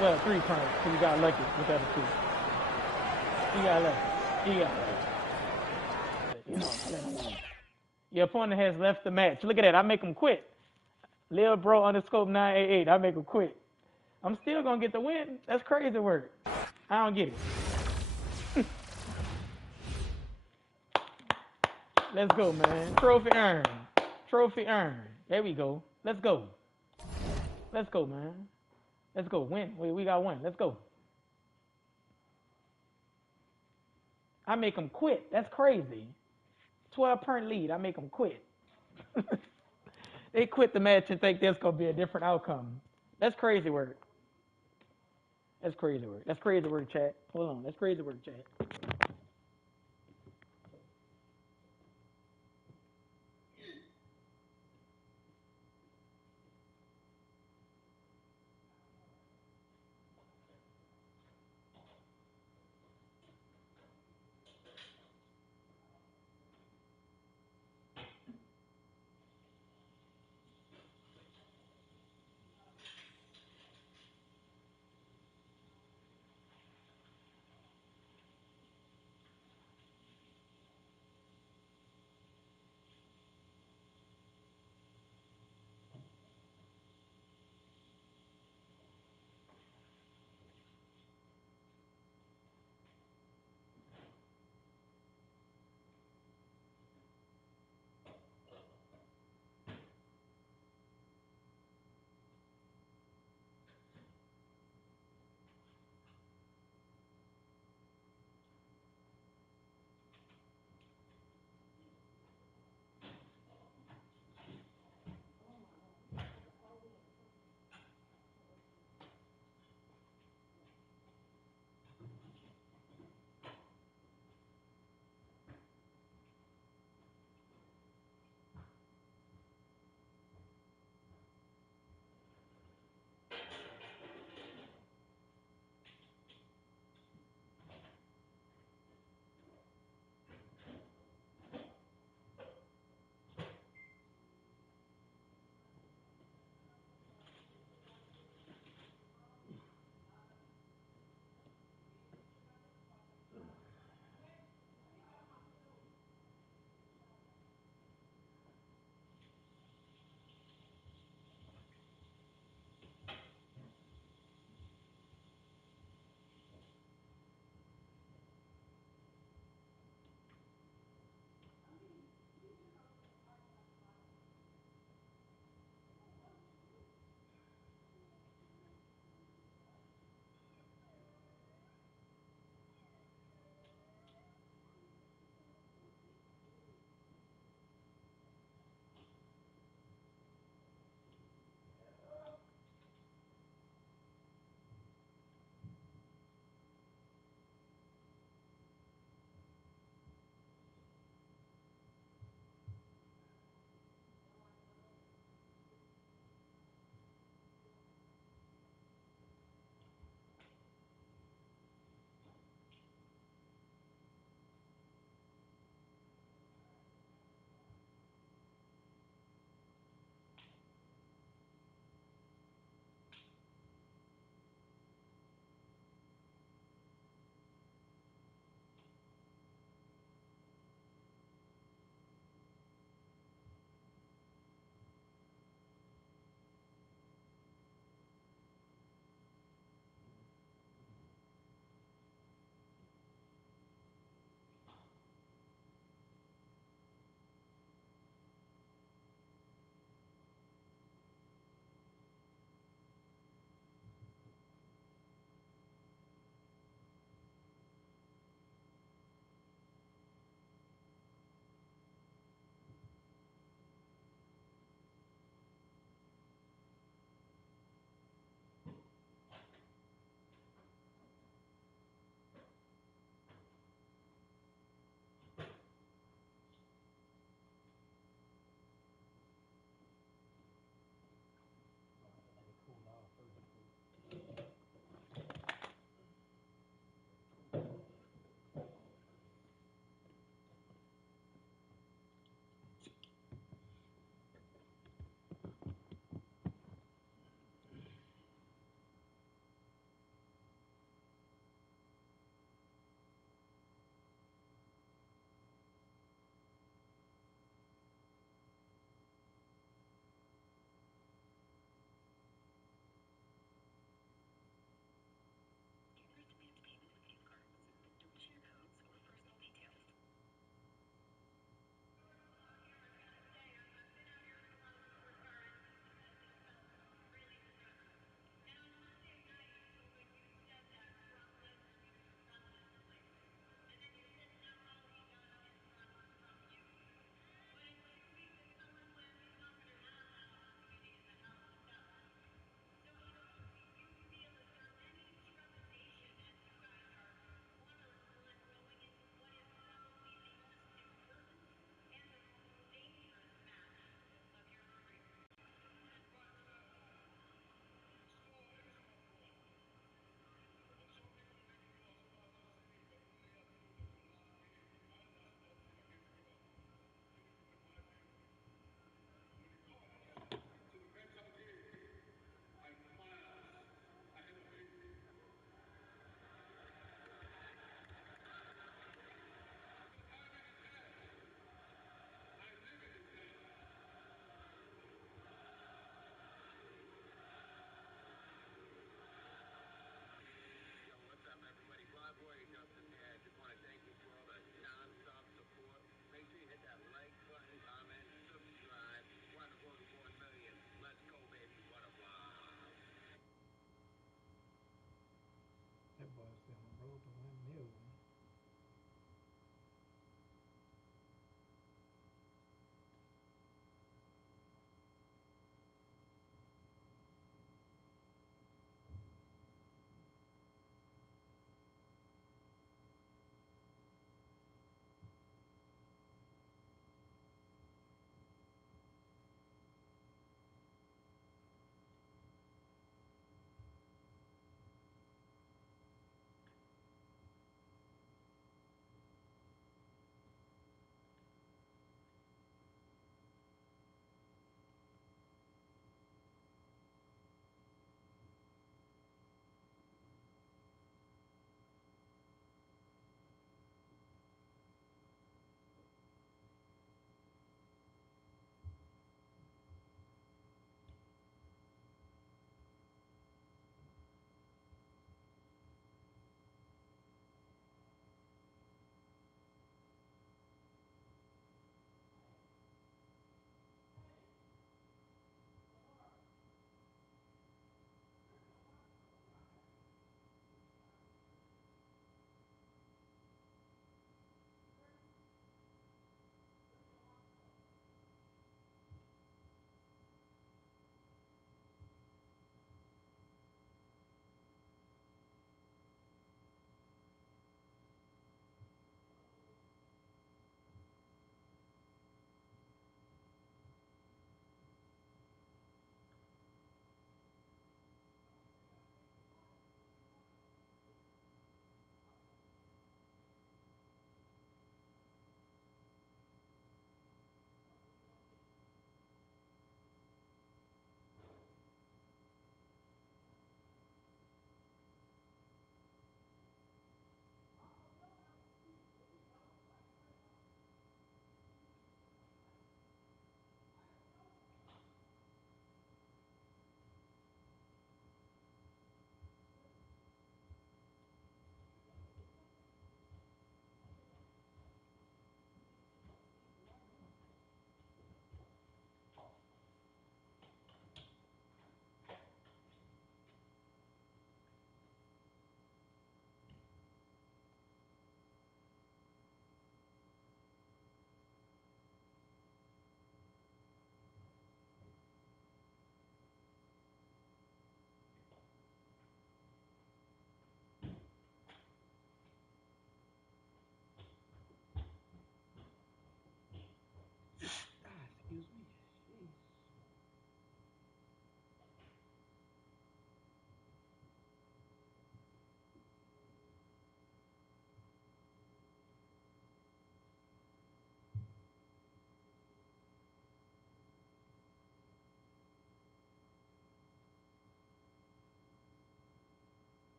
Well, 3 points, because he got lucky with the other 2. He got lucky. He got lucky. You know, I let him win. Your opponent has left the match. Look at that. I make him quit. Lil bro underscore 988. I make him quit. I'm still going to get the win. That's crazy work. I don't get it. Let's go, man. Trophy earned. Trophy earned. There we go. Let's go. Let's go, man. Let's go. Win. We got one. Let's go. I make them quit. That's crazy. 12-point lead. I make them quit. They quit the match and think there's going to be a different outcome. That's crazy work. That's crazy work. That's crazy work, chat. Hold on. That's crazy work, chat. on the road to 1 million.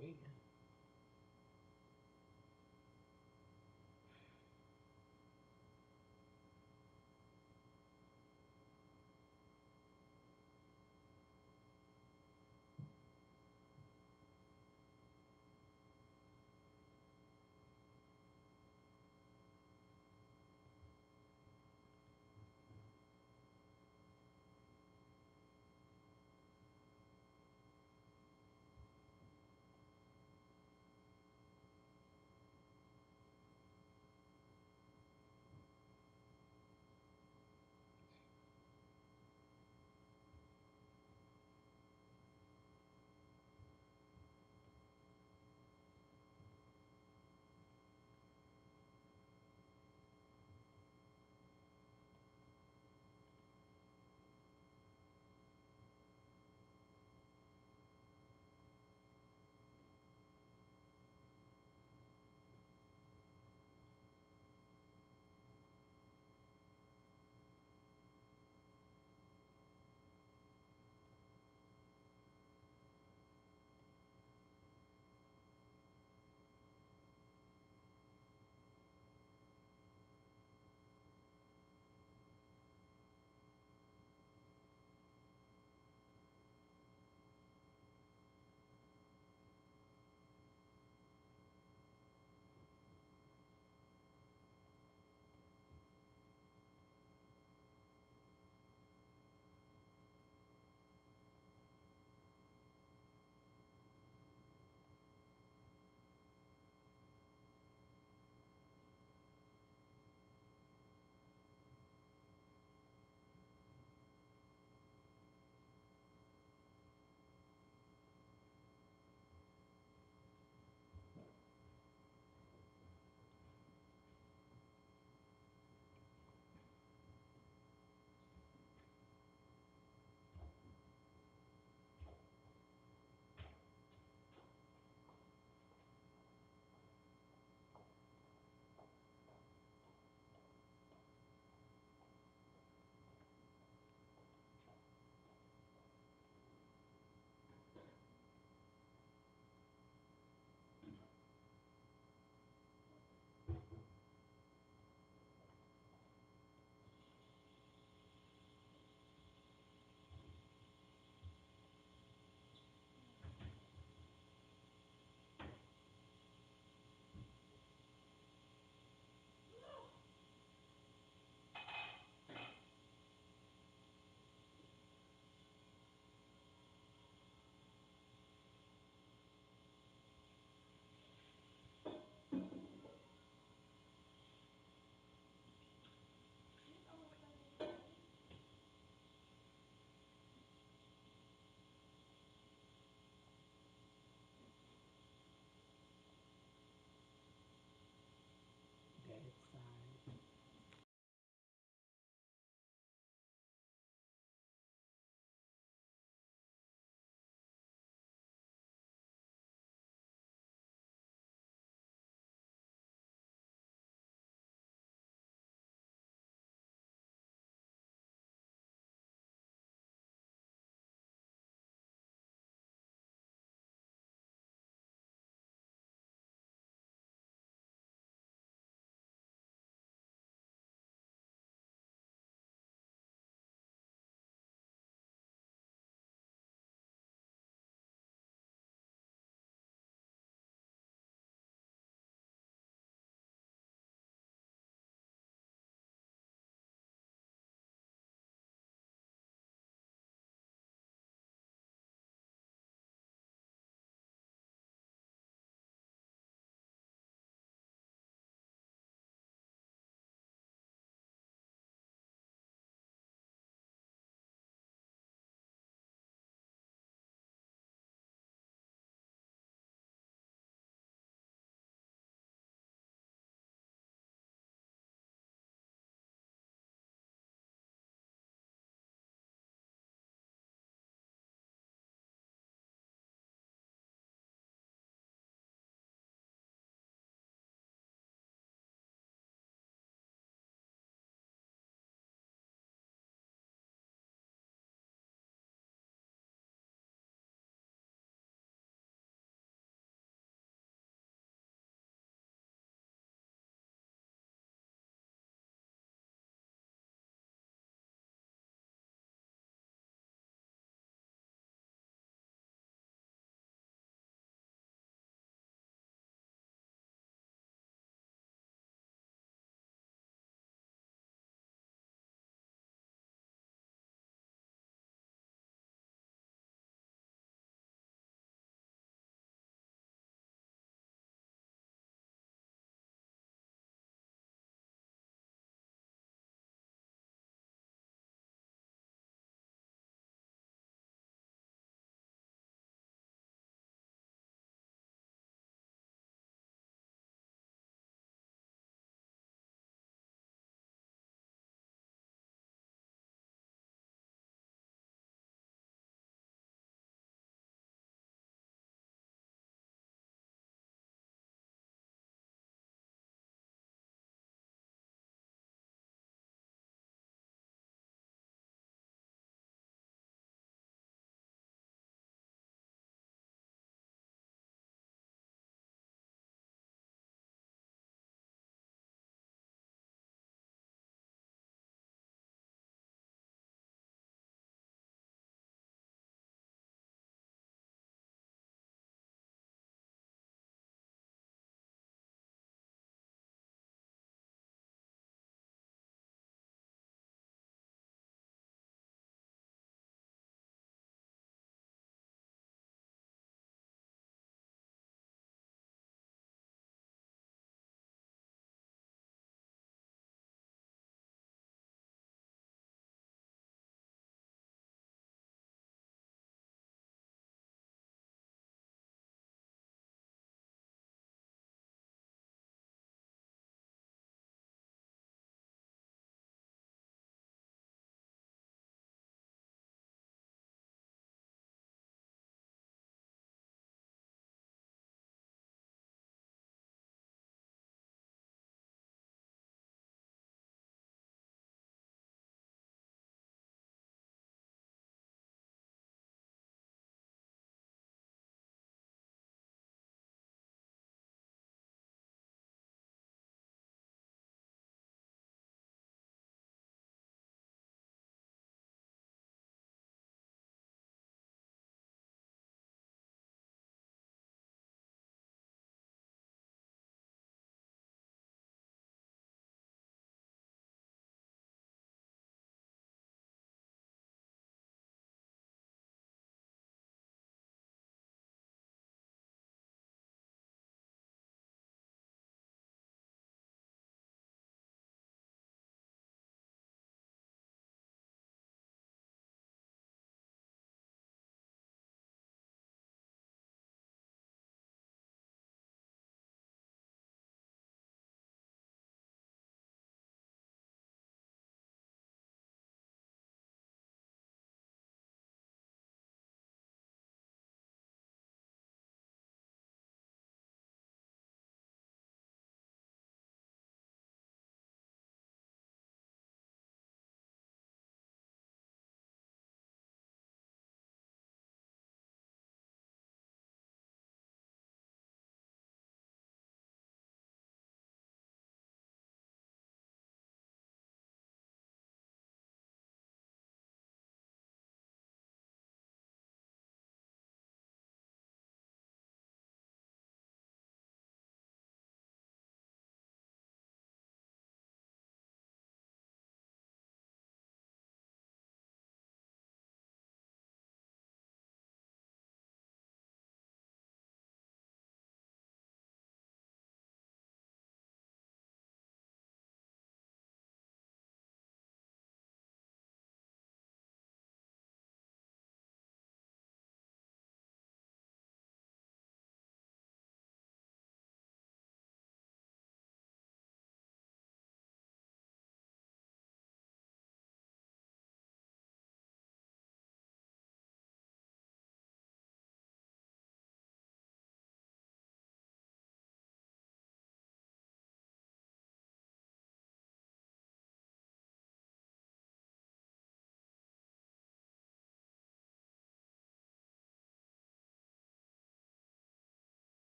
waiting.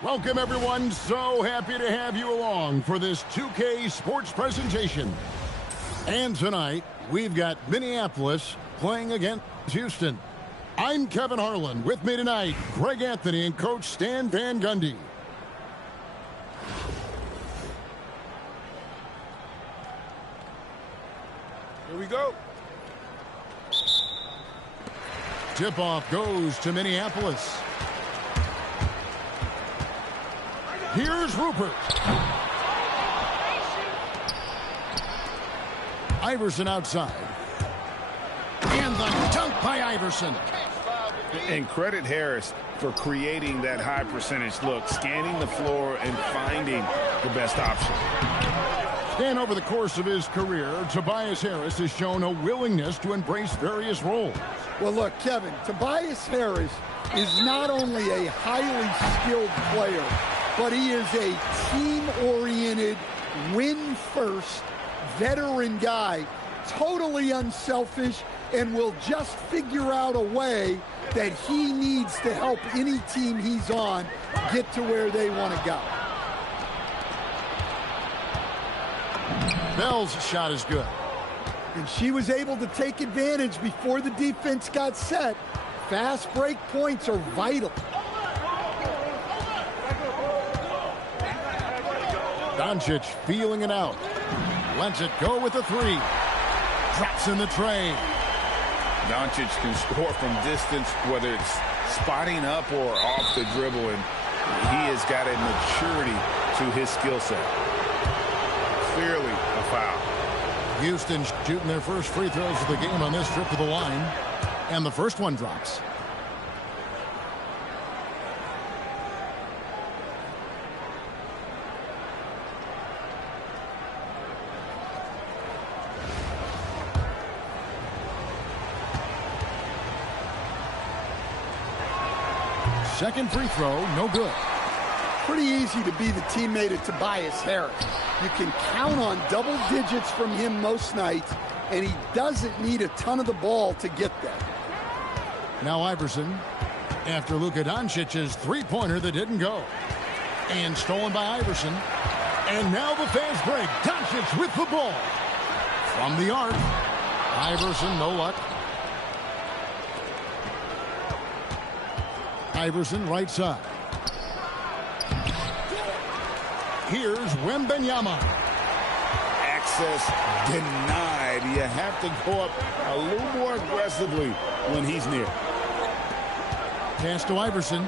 Welcome, everyone. So happy to have you along for this 2K Sports presentation. And tonight, we've got Minneapolis playing against Houston. I'm Kevin Harlan. With me tonight, Greg Anthony and Coach Stan Van Gundy. Here we go. Tip-off goes to Minneapolis. Here's Rupert. Iverson outside. And the dunk by Iverson. And credit Harris for creating that high percentage look, scanning the floor and finding the best option. And over the course of his career, Tobias Harris has shown a willingness to embrace various roles. Well, look, Kevin, Tobias Harris is not only a highly skilled player, but he is a team-oriented, win-first, veteran guy, totally unselfish, and will just figure out a way that he needs to help any team he's on get to where they want to go. Bell's shot is good. And she was able to take advantage before the defense got set. Fast break points are vital. Doncic feeling it out. Lets it go with the three. Drops in the tray. Doncic can score from distance, whether it's spotting up or off the dribble, and he has got a maturity to his skill set. Clearly a foul. Houston shooting their first free throws of the game on this trip to the line. And the first one drops. Second free throw, no good. Pretty easy to be the teammate of Tobias Harris. You can count on double digits from him most nights, and he doesn't need a ton of the ball to get there. Now Iverson, after Luka Doncic's three-pointer that didn't go. And stolen by Iverson. And now the fast break. Doncic with the ball. From the arc. Iverson, no luck. Iverson, right side. Here's Wembanyama. Access denied. You have to go up a little more aggressively when he's near. Pass to Iverson.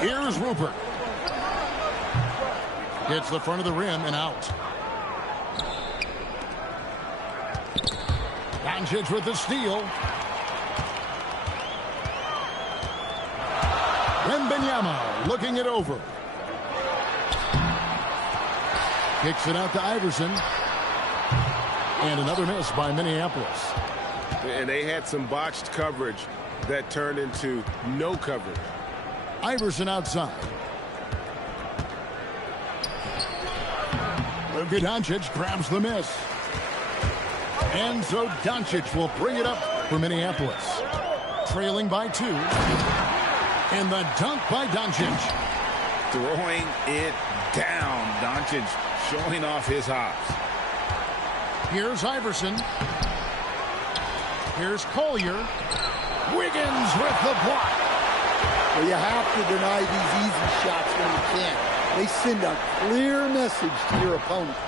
Here's Rupert. Hits the front of the rim and out. Doncic with the steal. Wembanyama looking it over. Kicks it out to Iverson. And another miss by Minneapolis. And they had some botched coverage that turned into no coverage. Iverson outside. Luka Doncic grabs the miss. And so Doncic will bring it up for Minneapolis. Trailing by 2. And the dunk by Doncic. Throwing it down. Doncic showing off his hops. Here's Iverson. Here's Collier. Wiggins with the block. Well, you have to deny these easy shots when you can. They send a clear message to your opponents.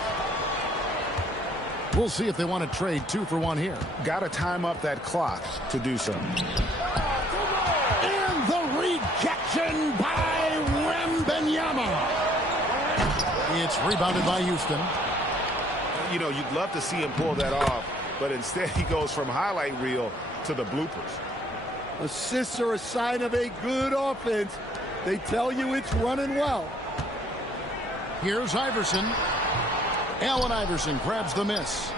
We'll see if they want to trade 2 for 1 here. Got to time up that clock to do so. And the rejection by Wembanyama. It's rebounded by Houston. You know, you'd love to see him pull that off, but instead he goes from highlight reel to the bloopers. Assists are a sign of a good offense. They tell you it's running well. Here's Iverson. Allen Iverson grabs the miss.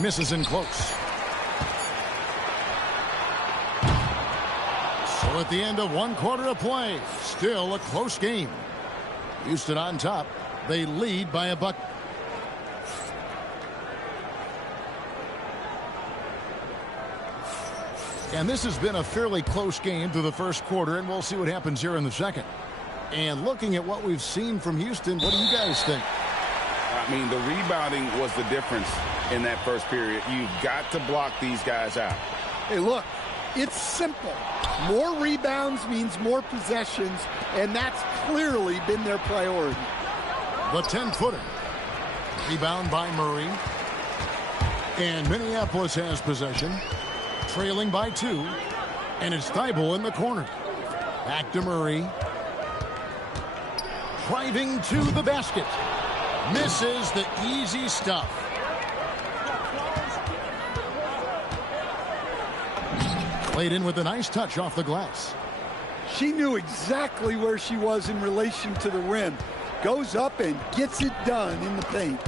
Misses in close. So at the end of 1 quarter of play, still a close game. Houston on top. They lead by a bucket. And this has been a fairly close game through the first quarter, and we'll see what happens here in the second. And looking at what we've seen from Houston, what do you guys think? I mean, the rebounding was the difference in that first period. You've got to block these guys out. Hey, look, it's simple. More rebounds means more possessions, and that's clearly been their priority. The 10-footer. Rebound by Murray. And Minneapolis has possession, trailing by 2. And it's Thibault in the corner. Back to Murray. Driving to the basket. Misses the easy stuff. Played in with a nice touch off the glass. She knew exactly where she was in relation to the rim. Goes up and gets it done in the paint.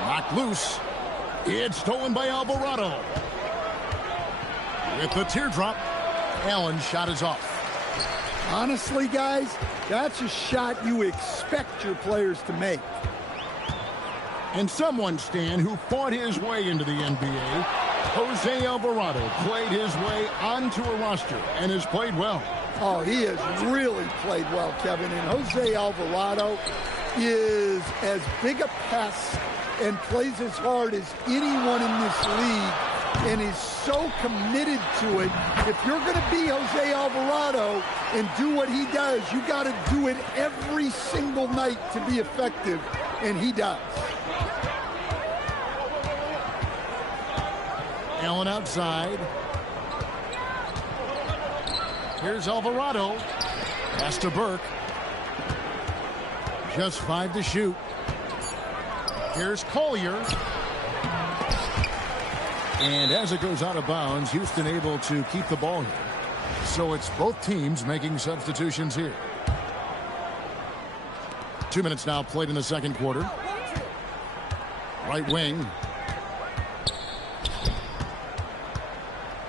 Knocked loose. It's stolen by Alvarado. With the teardrop, Allen's shot is off. Honestly, guys, that's a shot you expect your players to make. And someone, Stan, who fought his way into the NBA, Jose Alvarado, played his way onto a roster and has played well. Oh, he has really played well, Kevin. And Jose Alvarado is as big a pest and plays as hard as anyone in this league and is so committed to it. If you're going to be Jose Alvarado and do what he does, you got to do it every single night to be effective, and he does. Allen outside. Here's Alvarado. Pass to Burke. Just 5 to shoot. Here's Collier. And as it goes out of bounds, Houston able to keep the ball here. So it's both teams making substitutions here. 2 minutes now played in the second quarter. Right wing.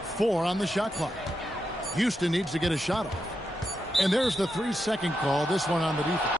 4 on the shot clock. Houston needs to get a shot off. And there's the 3-second call, this one on the defense.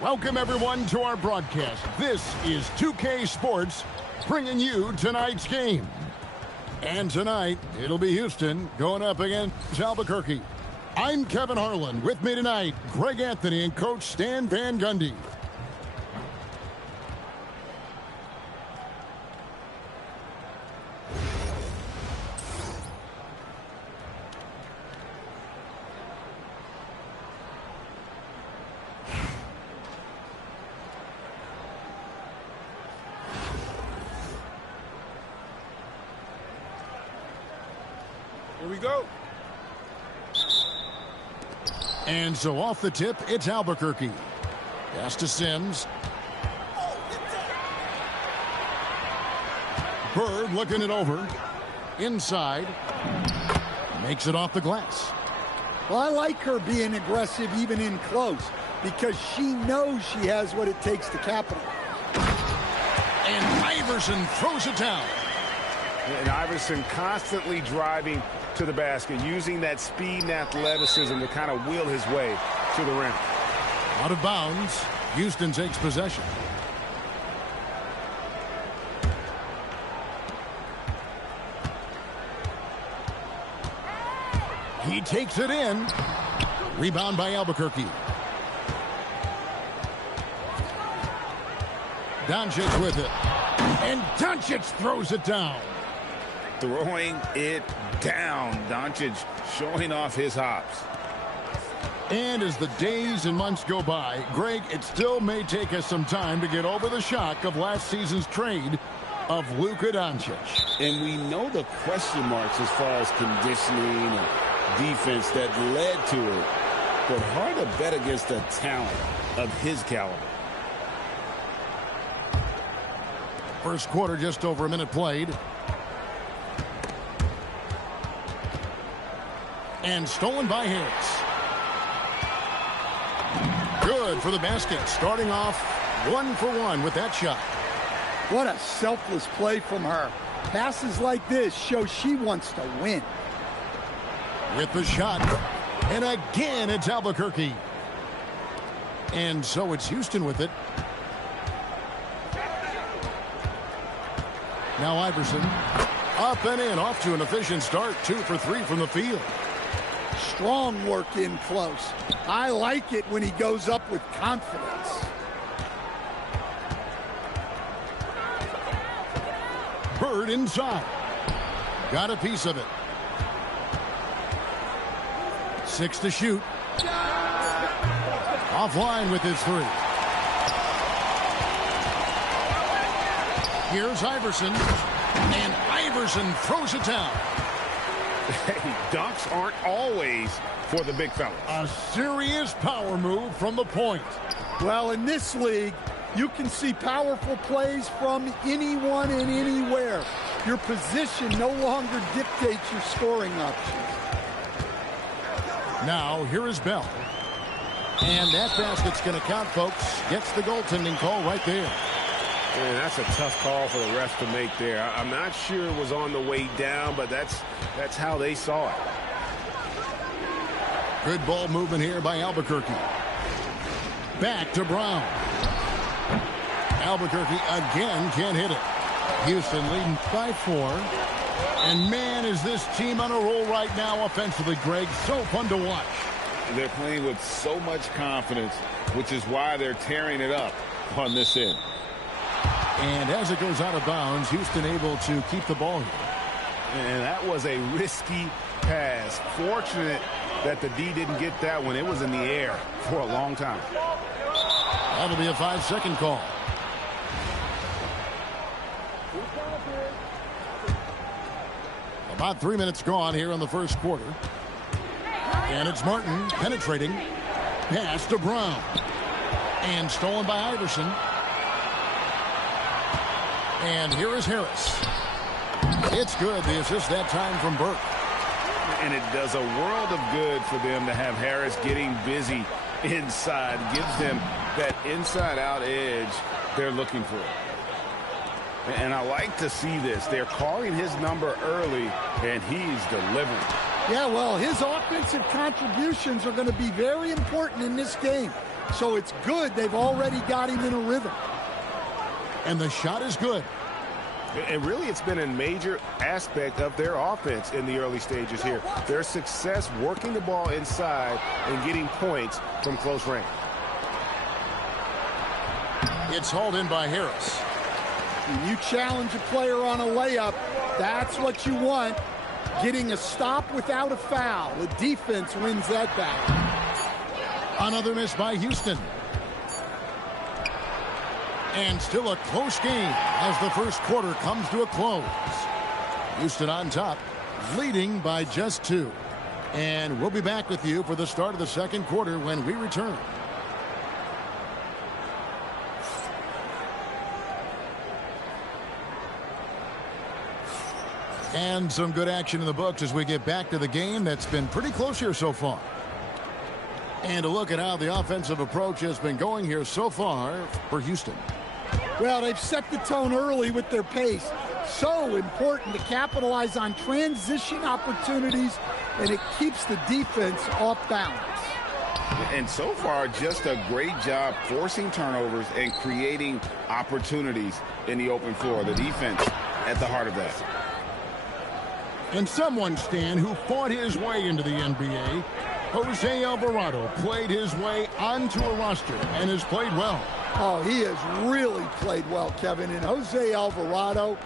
Welcome, everyone, to our broadcast. This is 2K Sports bringing you tonight's game. And tonight, it'll be Houston going up against Albuquerque. I'm Kevin Harlan. With me tonight, Greg Anthony and Coach Stan Van Gundy. Here we go. And so off the tip, it's Albuquerque. Pass to Sims. Bird looking it over. Inside. Makes it off the glass. Well, I like her being aggressive even in close because she knows she has what it takes to capitalize. And Iverson throws it down. And Iverson constantly driving to the basket, using that speed and athleticism to kind of wheel his way to the rim. Out of bounds. Houston takes possession. He takes it in. Rebound by Albuquerque. Doncic with it. And Doncic throws it down. Throwing it down. Doncic showing off his hops. And as the days and months go by, Greg, it still may take us some time to get over the shock of last season's trade of Luka Doncic. And we know the question marks as far as conditioning and defense that led to it. But hard to bet against a talent of his caliber. First quarter, just over a minute played. And stolen by Harris. Good for the basket. Starting off 1 for 1 with that shot. What a selfless play from her. Passes like this show she wants to win. With the shot. And again, it's Albuquerque. And so it's Houston with it. Now Iverson. Up and in. Off to an efficient start. 2 for 3 from the field. Strong work in close. I like it when he goes up with confidence. Bird inside. Got a piece of it. 6 to shoot. Offline with his 3. Here's Iverson. And Iverson throws it down. Hey, dunks aren't always for the big fellas. A serious power move from the point. Well, in this league, you can see powerful plays from anyone and anywhere. Your position no longer dictates your scoring options. Now, here is Bell. And that basket's going to count, folks. Gets the goaltending call right there. Man, that's a tough call for the ref to make there. I'm not sure it was on the way down, but that's how they saw it. Good ball movement here by Albuquerque. Back to Brown. Albuquerque again can't hit it. Houston leading by 4. And man, is this team on a roll right now offensively, Greg. So fun to watch. They're playing with so much confidence, which is why they're tearing it up on this end. And as it goes out of bounds, Houston able to keep the ball here. And that was a risky pass. Fortunate that the D didn't get that one. It was in the air for a long time. That'll be a 5-second call. About 3 minutes gone here in the first quarter. And it's Martin penetrating. Pass to Brown. And stolen by Iverson. And here is Harris. It's good. The assist that time from Burke. And it does a world of good for them to have Harris getting busy inside. Gives them that inside-out edge they're looking for. And I like to see this. They're calling his number early, and he's delivering. Yeah, well, his offensive contributions are going to be very important in this game. So it's good they've already got him in a rhythm. And the shot is good. And really, it's been a major aspect of their offense in the early stages here. Their success working the ball inside and getting points from close range. It's hauled in by Harris. When you challenge a player on a layup, that's what you want. Getting a stop without a foul. The defense wins that battle. Another miss by Houston. And still a close game as the first quarter comes to a close. Houston on top, leading by just 2. And we'll be back with you for the start of the second quarter when we return. And some good action in the books as we get back to the game that's been pretty close here so far. And a look at how the offensive approach has been going here so far for Houston. Well, they've set the tone early with their pace. So important to capitalize on transition opportunities, and it keeps the defense off balance. And so far, just a great job forcing turnovers and creating opportunities in the open floor. The defense at the heart of that. And someone, Stan, who fought his way into the NBA, Jose Alvarado, played his way onto a roster and has played well. Oh, he has really played well, Kevin. And Jose Alvarado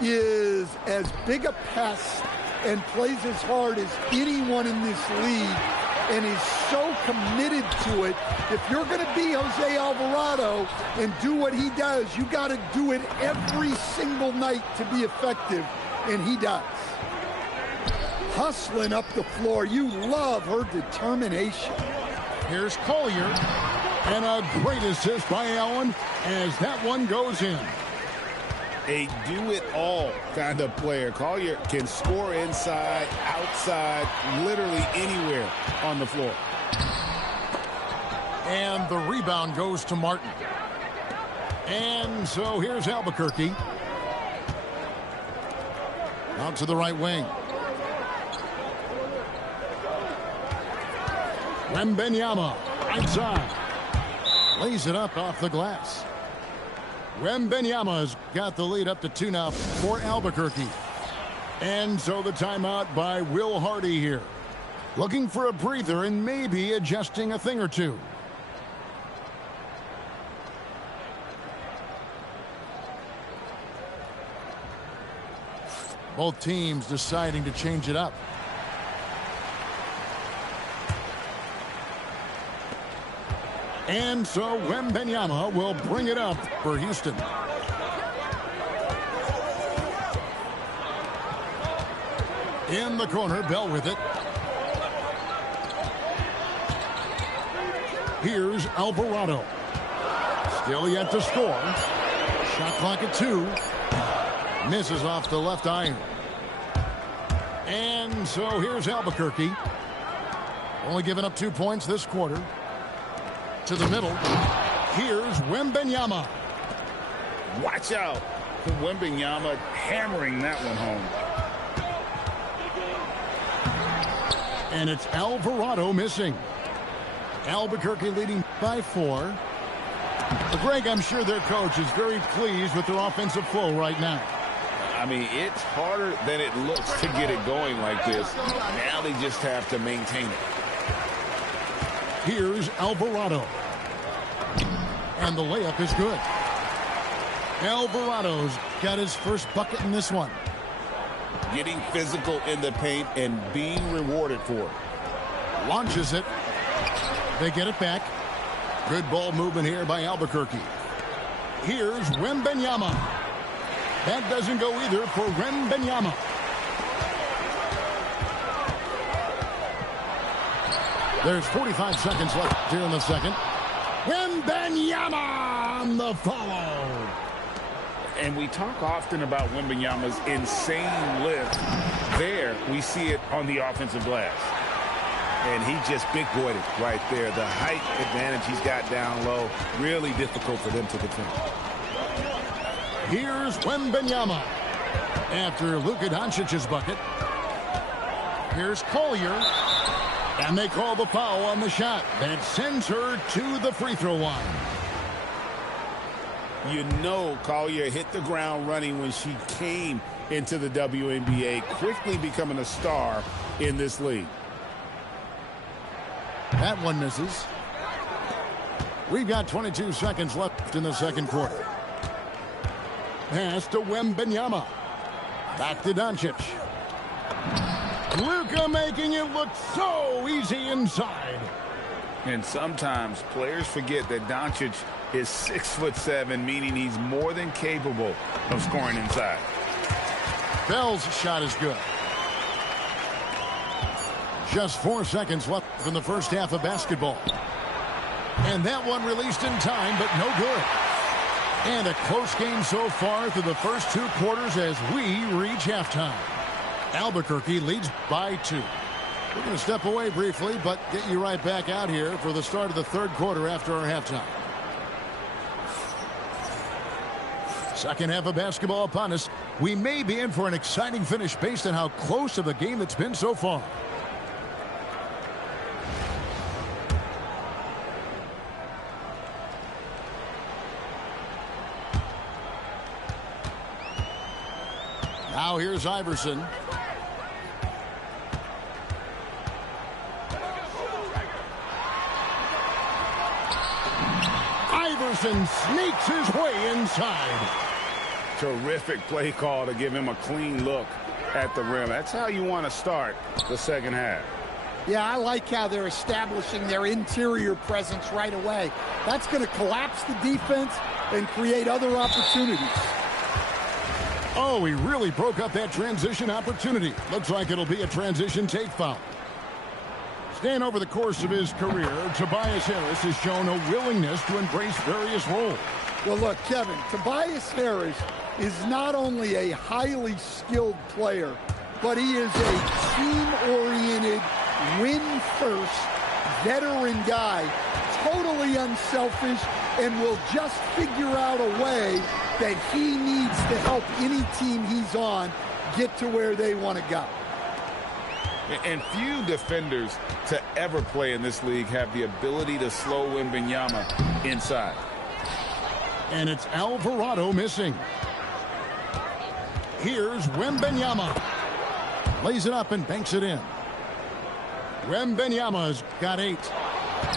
is as big a pest and plays as hard as anyone in this league and is so committed to it. If you're going to be Jose Alvarado and do what he does, you got to do it every single night to be effective, and he does. Hustling up the floor. You love her determination. Here's Collier, and a great assist by Allen as that one goes in. A do-it-all kind of player. Collier can score inside, outside, literally anywhere on the floor. And the rebound goes to Martin. And so here's Albuquerque. Out to the right wing. Wembanyama, right side. Lays it up off the glass. Wembanyama's got the lead up to 2 now for Albuquerque. And so the timeout by Will Hardy here. Looking for a breather and maybe adjusting a thing or two. Both teams deciding to change it up. And so Wembanyama will bring it up for Houston. In the corner, Bell with it. Here's Alvarado. Still yet to score. Shot clock at 2. Misses off the left iron. And so here's Albuquerque. Only giving up 2 points this quarter. To the middle. Here's Wembanyama. Watch out. Wembanyama hammering that one home. And it's Alvarado missing. Albuquerque leading by 4. Greg, I'm sure their coach is very pleased with their offensive flow right now. I mean, it's harder than it looks to get it going like this. Now they just have to maintain it. Here's Alvarado. And the layup is good. Alvarado's got his first bucket in this one. Getting physical in the paint and being rewarded for it. Launches it. They get it back. Good ball movement here by Albuquerque. Here's Wembanyama. That doesn't go either for Wembanyama. There's 45 seconds left here in the second. Wembanyama on the follow. And we talk often about Wembanyama's insane lift. There, we see it on the offensive glass. And he just big-boyed it right there. The height advantage he's got down low, really difficult for them to defend. Here's Wembanyama. After Luka Doncic's bucket. Here's Collier. And they call the foul on the shot. That sends her to the free throw line. You know Collier hit the ground running when she came into the WNBA, quickly becoming a star in this league. That one misses. We've got 22 seconds left in the second quarter. Pass to Wembanyama. Back to Doncic. Luka making it look so easy inside. And sometimes players forget that Doncic is 6'7", meaning he's more than capable of scoring inside. Bell's shot is good. Just 4 seconds left in the first half of basketball. And that one released in time, but no good. And a close game so far through the first 2 quarters as we reach halftime. Albuquerque leads by 2. We're going to step away briefly, but get you right back out here for the start of the third quarter after our halftime. Second half of basketball upon us. We may be in for an exciting finish based on how close of a game it's been so far. Now here's Iverson. Iverson sneaks his way inside. Terrific play call to give him a clean look at the rim. That's how you want to start the second half. Yeah, I like how they're establishing their interior presence right away. That's going to collapse the defense and create other opportunities. Oh, he really broke up that transition opportunity. Looks like it'll be a transition take foul. Staying over the course of his career, Tobias Harris has shown a willingness to embrace various roles. Well, look, Kevin, Tobias Harris is not only a highly skilled player, but he is a team-oriented, win-first, veteran guy, totally unselfish, and will just figure out a way that he needs to help any team he's on get to where they want to go. And few defenders to ever play in this league have the ability to slow Wembanyama inside. And it's Alvarado missing. Here's Wembanyama. Lays it up and banks it in. Wembanyama's got 8.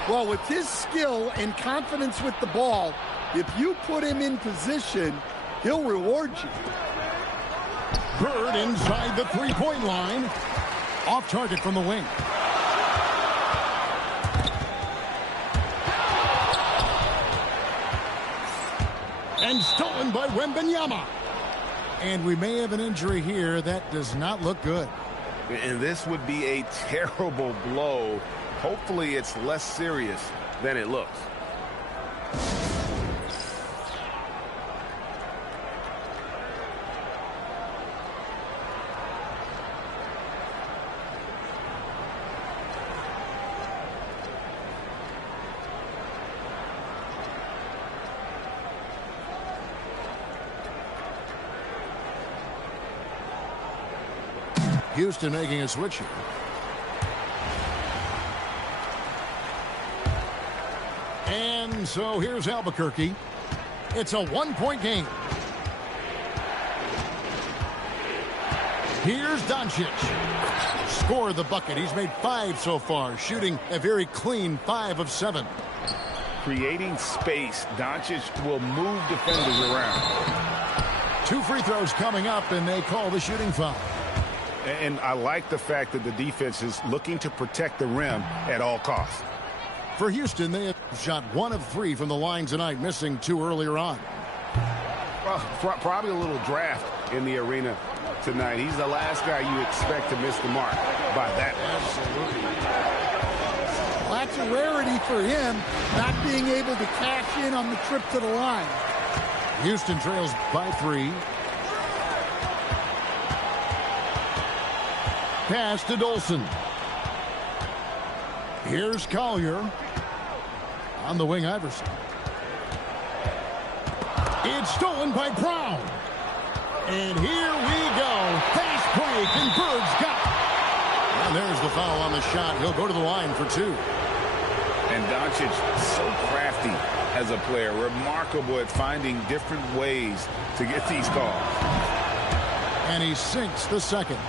Well, with his skill and confidence with the ball, if you put him in position, he'll reward you. Bird inside the three-point line. Off target from the wing. And stolen by Wembanyama. And we may have an injury here that does not look good. And this would be a terrible blow. Hopefully it's less serious than it looks. Houston making a switch here. And so here's Albuquerque. It's a one-point game. Here's Doncic. Scored the bucket. He's made 5 so far, shooting a very clean 5 of 7. Creating space, Doncic will move defenders around. 2 free throws coming up, and they call the shooting foul. And I like the fact that the defense is looking to protect the rim at all costs. For Houston, they have shot 1 of 3 from the line tonight, missing 2 earlier on. Well, probably a little draft in the arena tonight. He's the last guy you expect to miss the mark by that much. Absolutely. Well, that's a rarity for him, not being able to cash in on the trip to the line. Houston trails by 3. Pass to Dolson. Here's Collier. On the wing, Iverson. It's stolen by Brown. And here we go. Fast break, and Bird's got it. And there's the foul on the shot. He'll go to the line for 2. And Doncic, so crafty as a player, remarkable at finding different ways to get these calls. And he sinks the second.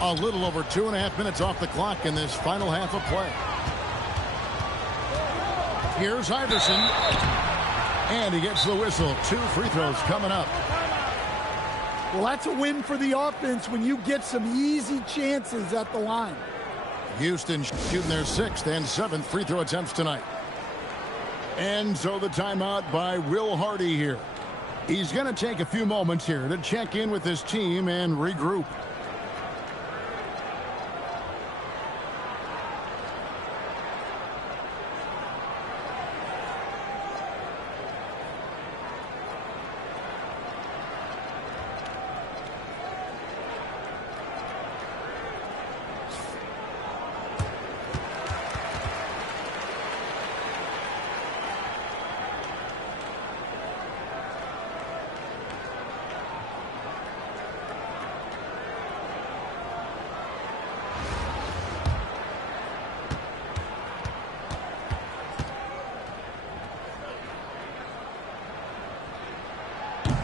A little over 2.5 minutes off the clock in this final half of play. Here's Iverson. And he gets the whistle. 2 free throws coming up. Well, that's a win for the offense when you get some easy chances at the line. Houston shooting their 6th and 7th free throw attempts tonight. And so the timeout by Will Hardy here. He's going to take a few moments here to check in with his team and regroup.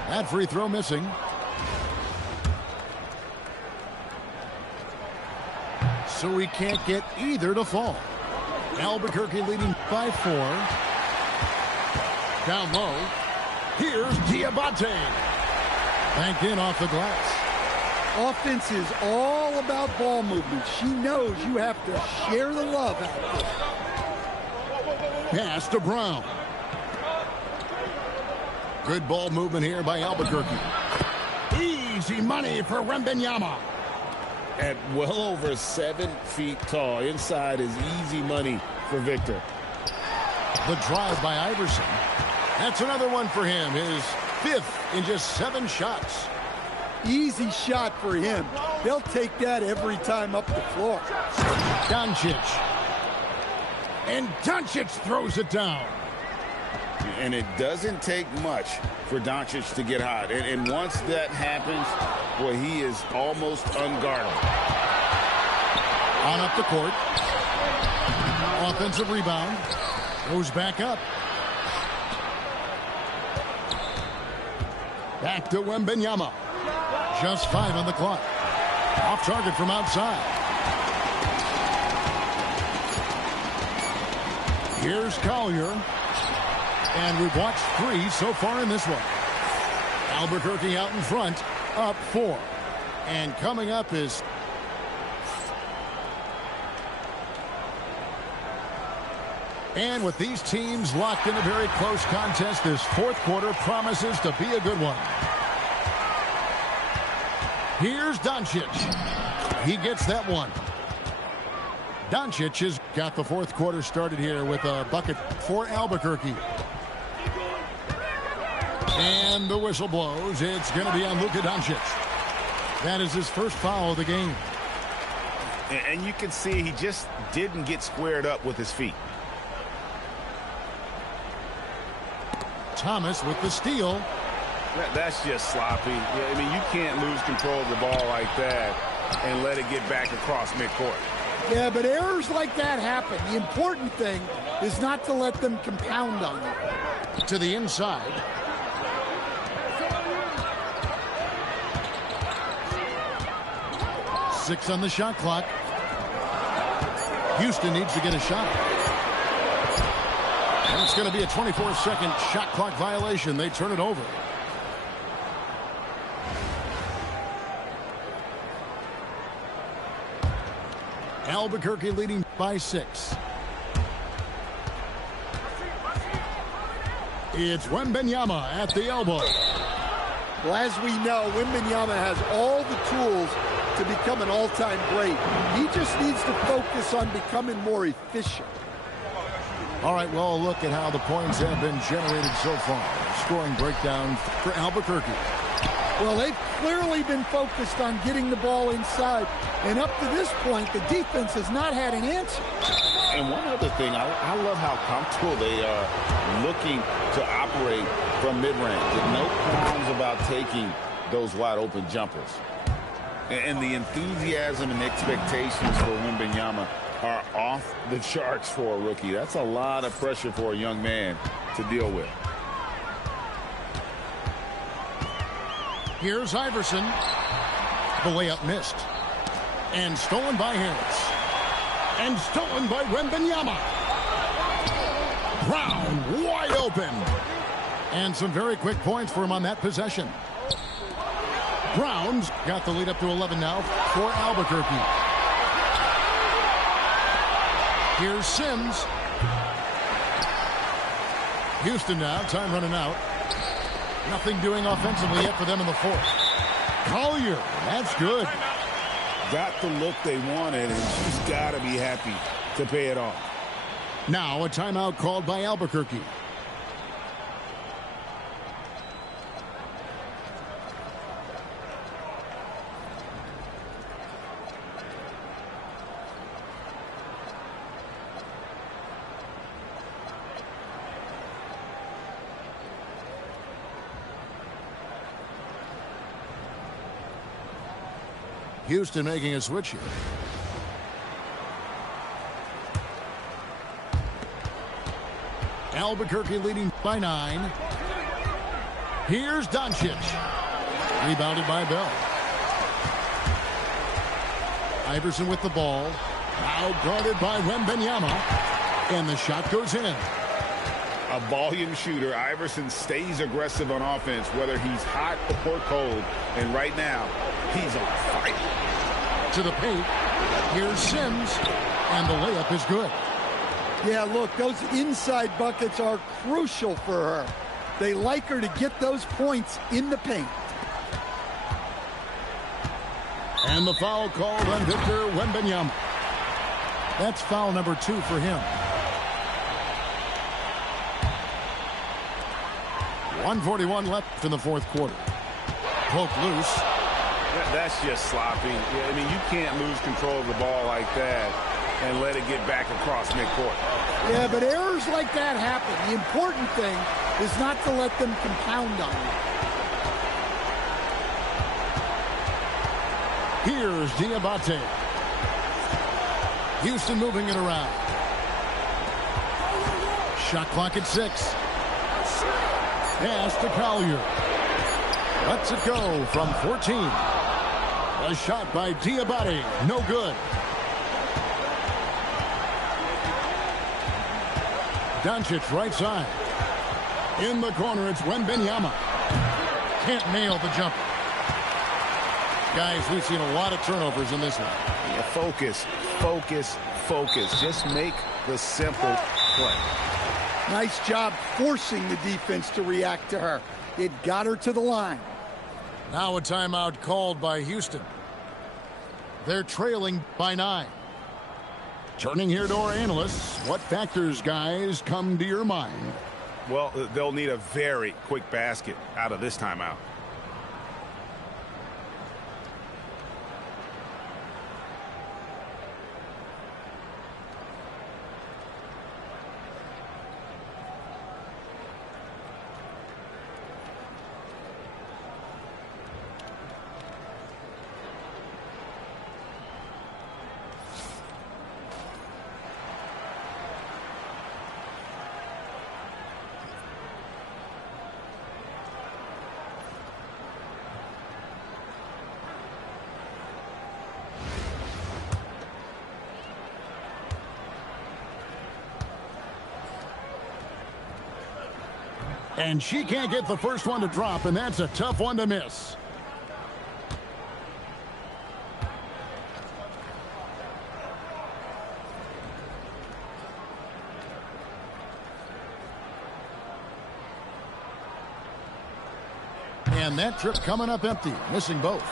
That free throw missing. So he can't get either to fall. Albuquerque leading by 4. Down low. Here's Diabate. Banked in off the glass. Offense is all about ball movement. She knows you have to share the love out there. Pass to Brown. Good ball movement here by Albuquerque. Easy money for Wembanyama. At well over 7 feet tall, inside is easy money for Victor. The drive by Iverson. That's another one for him. His 5th in just 7 shots. Easy shot for him. They'll take that every time up the floor. Doncic. And Doncic throws it down. And it doesn't take much for Doncic to get hot. And once that happens, boy, he is almost unguardable. On up the court. Offensive rebound. Goes back up. Back to Wembanyama. Just 5 on the clock. Off target from outside. Here's Collier. And we've watched 3 so far in this one. Albuquerque out in front, up 4. And coming up is... And with these teams locked in a very close contest, this 4th quarter promises to be a good one. Here's Doncic. He gets that one. Doncic has got the 4th quarter started here with a bucket for Albuquerque. And the whistle blows. It's going to be on Luka Doncic. That is his first foul of the game. And you can see he just didn't get squared up with his feet. Thomas with the steal. That's just sloppy. I mean, you can't lose control of the ball like that and let it get back across midcourt. Yeah, but errors like that happen. The important thing is not to let them compound on you. To the inside. Six on the shot clock. Houston needs to get a shot. And it's going to be a 24-second shot clock violation. They turn it over. Albuquerque leading by 6. It's Wembanyama at the elbow. Well, as we know, Wembanyama has all the tools to become an all-time great. He just needs to focus on becoming more efficient. All right, well, look at how the points have been generated so far. Scoring breakdown for Albuquerque. Well, they've clearly been focused on getting the ball inside. And up to this point, the defense has not had an answer. And one other thing, I love how comfortable they are looking to operate from mid-range. And no qualms about taking those wide-open jumpers. And the enthusiasm and expectations for Wembanyama are off the charts for a rookie. That's a lot of pressure for a young man to deal with. Here's Iverson. The layup missed. And stolen by Harris. And stolen by Wembanyama. Brown wide open. And some very quick points for him on that possession. Brown's got the lead up to 11 now for Albuquerque. Here's Sims. Houston now, time running out. Nothing doing offensively yet for them in the fourth. Collier, that's good. Got the look they wanted, and she's got to be happy to pay it off. Now a timeout called by Albuquerque. Houston making a switch here. Albuquerque leading by 9. Here's Doncic. Rebounded by Bell. Iverson with the ball. Now guarded by Wembanyama. And the shot goes in. A volume shooter. Iverson stays aggressive on offense, whether he's hot or cold. And right now, he's on fire. To the paint. Here's Sims. And the layup is good. Yeah, look, those inside buckets are crucial for her. They like her to get those points in the paint. And the foul called on Victor Wembanyama. That's foul number 2 for him. 1:41 left in the fourth quarter. Poke loose. That's just sloppy. I mean, you can't lose control of the ball like that and let it get back across midcourt. Yeah, but errors like that happen. The important thing is not to let them compound on you. Here's Diabate. Houston moving it around. Shot clock at 6. Pass to Collier. Lets it go from 14. A shot by Diabate. No good. Doncic right side. In the corner, it's Wembanyama. Can't nail the jumper. Guys, we've seen a lot of turnovers in this one. Yeah, focus, focus, focus. Just make the simple play. Nice job forcing the defense to react to her. It got her to the line. Now a timeout called by Houston. They're trailing by 9. Turning here to our analysts, what factors, guys, come to your mind? Well, they'll need a very quick basket out of this timeout. And she can't get the first one to drop, and that's a tough one to miss. And that trip coming up empty, missing both.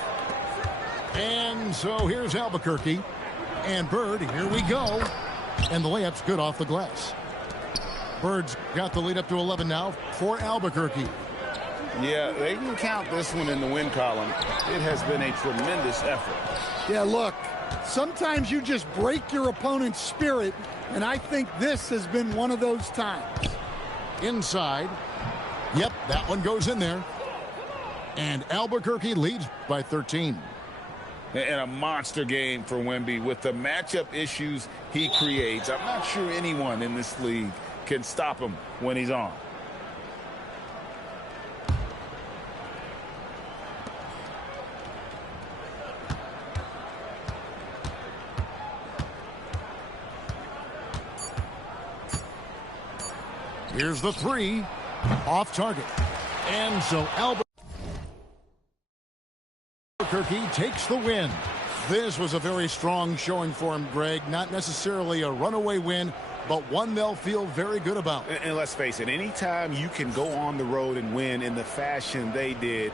And so here's Albuquerque. And Bird, here we go. And the layup's good off the glass. Bird's got the lead up to 11 now for Albuquerque. Yeah, they can count this one in the win column. It has been a tremendous effort. Yeah, look, sometimes you just break your opponent's spirit, and I think this has been one of those times. Inside. Yep, that one goes in there. And Albuquerque leads by 13. And a monster game for Wemby with the matchup issues he creates. I'm not sure anyone in this league can stop him when he's on. Here's the three. Off target. And so Albuquerque takes the win. This was a very strong showing for him, Greg. Not necessarily a runaway win, but one they'll feel very good about. And let's face it, anytime you can go on the road and win in the fashion they did,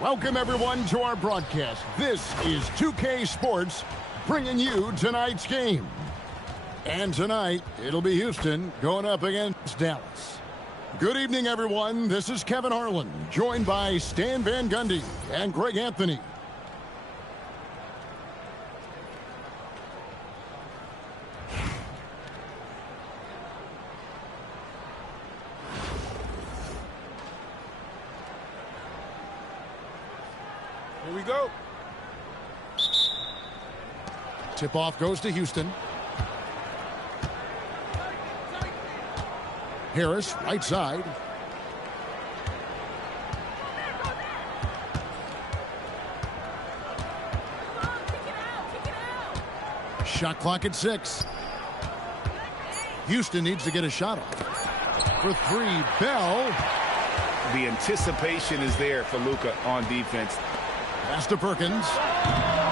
Welcome, everyone, to our broadcast. This is 2K Sports bringing you tonight's game. And tonight, it'll be Houston going up against Dallas. Good evening, everyone. This is Kevin Harlan, joined by Stan Van Gundy and Greg Anthony. Here we go. Tip-off goes to Houston. Harris, right side. Shot clock at 6. Houston needs to get a shot off. For 3, Bell. The anticipation is there for Luka on defense. Pass to Perkins.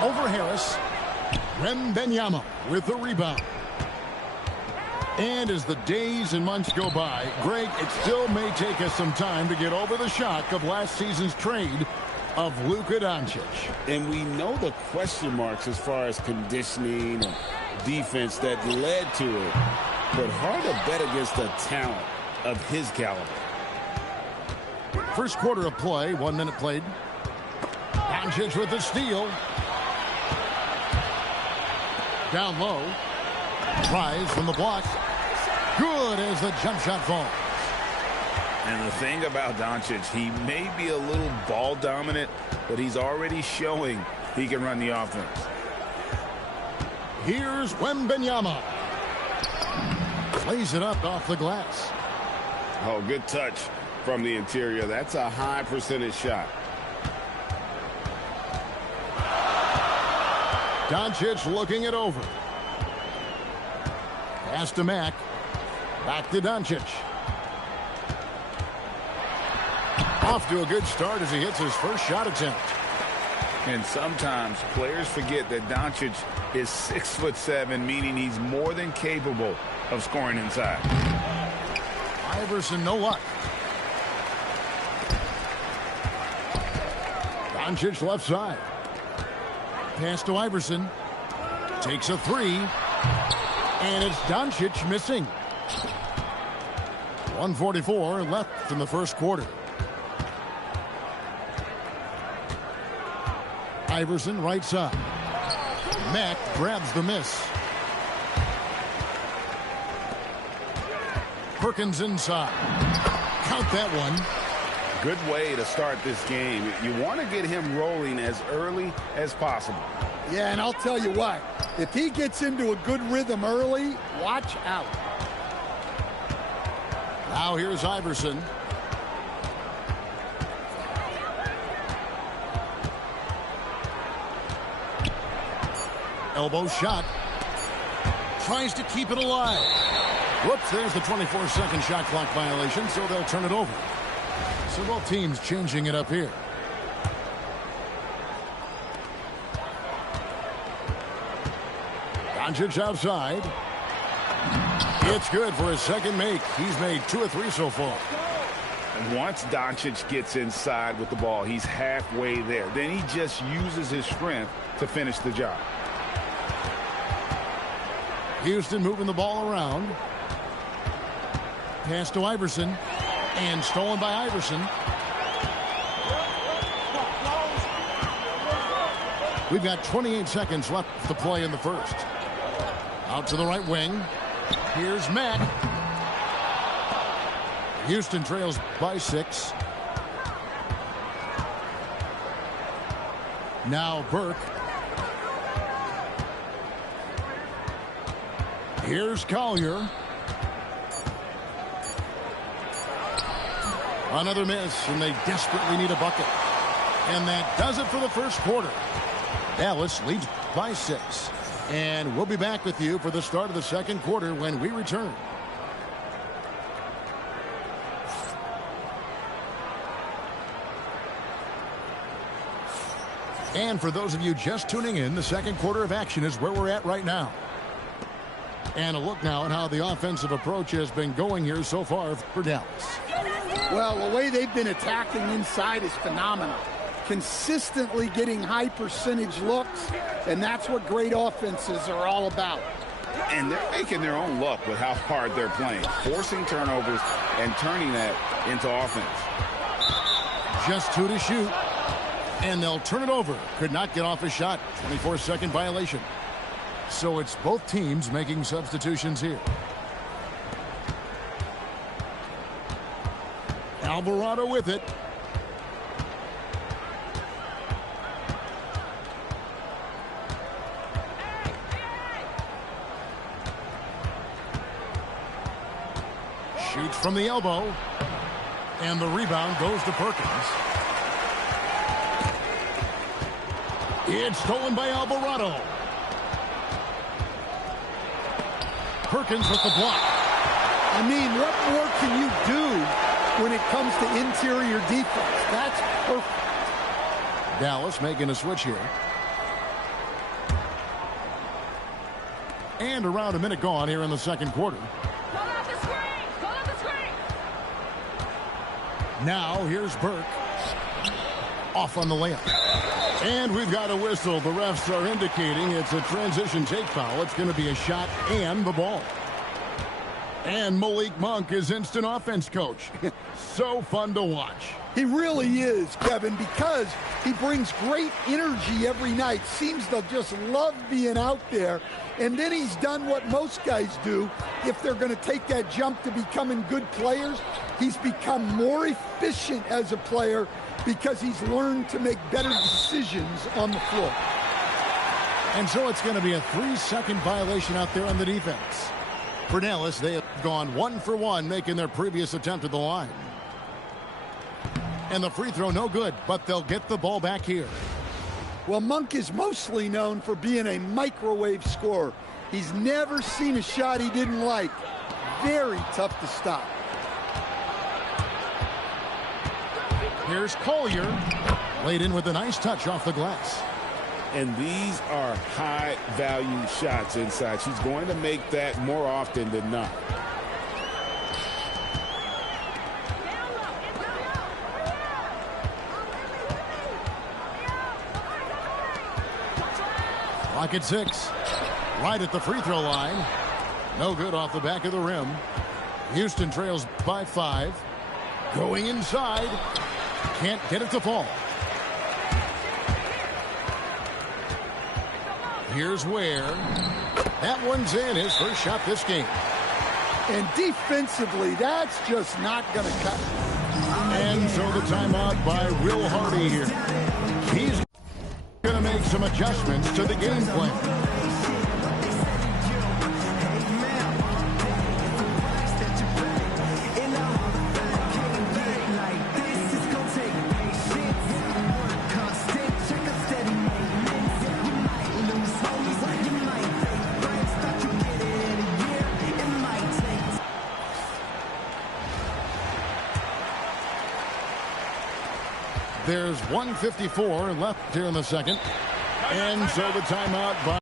Over Harris. Wembanyama with the rebound. And as the days and months go by, Greg, it still may take us some time to get over the shock of last season's trade of Luka Doncic. And we know the question marks as far as conditioning and defense that led to it. But hard to bet against the talent of his caliber. First quarter of play, 1 minute played. Doncic with the steal. Down low. Tries from the block. Good as the jump shot falls. And the thing about Doncic, he may be a little ball dominant, but he's already showing he can run the offense. Here's Wembanyama. Plays it up off the glass. Oh, good touch from the interior. That's a high percentage shot. Doncic looking it over. Pass to Mack. Back to Doncic. Off to a good start as he hits his first shot attempt. And sometimes players forget that Doncic is 6'7", meaning he's more than capable of scoring inside. Iverson, no luck. Doncic left side. Pass to Iverson. Takes a 3. And it's Doncic missing. 1:44 left in the first quarter. Iverson right side. Mack grabs the miss. Perkins inside. Count that one. Good way to start this game. You want to get him rolling as early as possible. Yeah, and I'll tell you what, if he gets into a good rhythm early, watch out. Now here's Iverson. Elbow shot. Tries to keep it alive. Whoops, there's the 24-second shot clock violation, so they'll turn it over. So both teams changing it up here. Doncic outside. It's good for his second make. He's made 2 of 3 so far. And once Doncic gets inside with the ball, he's halfway there. Then he just uses his strength to finish the job. Houston moving the ball around. Pass to Iverson. And stolen by Iverson. We've got 28 seconds left to play in the first. Out to the right wing. Here's Mack. Houston trails by 6. Now Burke. Here's Collier. Another miss, and they desperately need a bucket. And that does it for the first quarter. Dallas leads by 6. And we'll be back with you for the start of the second quarter when we return. And for those of you just tuning in, the second quarter of action is where we're at right now. And a look now at how the offensive approach has been going here so far for Dallas. Well, the way they've been attacking inside is phenomenal. consistently getting high percentage looks, and that's what great offenses are all about. And they're making their own luck with how hard they're playing, forcing turnovers and turning that into offense. Just 2 to shoot, and they'll turn it over. Could not get off a shot. 24-second violation. So it's both teams making substitutions here. Alvarado with it. Shoots from the elbow. And the rebound goes to Perkins. It's stolen by Alvarado. Perkins with the block. I mean, what more can you do when it comes to interior defense? That's perfect. Dallas making a switch here. And around a minute gone here in the second quarter. Now here's Burke. Off on the layup. And we've got a whistle. The refs are indicating it's a transition take foul. It's going to be a shot and the ball. And Malik Monk is instant offense coach. So fun to watch. He really is, Kevin, because he brings great energy every night. Seems to just love being out there. And then he's done what most guys do. If they're going to take that jump to becoming good players, he's become more efficient as a player because he's learned to make better decisions on the floor. And so it's going to be a 3-second violation out there on the defense. For Dallas, they have gone 1 for 1, making their previous attempt at the line. And the free throw no good, but they'll get the ball back here. Well, Monk is mostly known for being a microwave scorer. He's never seen a shot he didn't like. Very tough to stop. Here's Collier. Laid in with a nice touch off the glass. And these are high-value shots inside. She's going to make that more often than not. Clock at 6. Right at the free throw line. No good off the back of the rim. Houston trails by 5. Going inside. Can't get it to fall. Here's Ware. That one's in. His first shot this game. And defensively, that's just not going to cut. And so the timeout by Will Hardy here. He's going to make some adjustments to the game plan. There's 1:54 left here in the second. And so the timeout by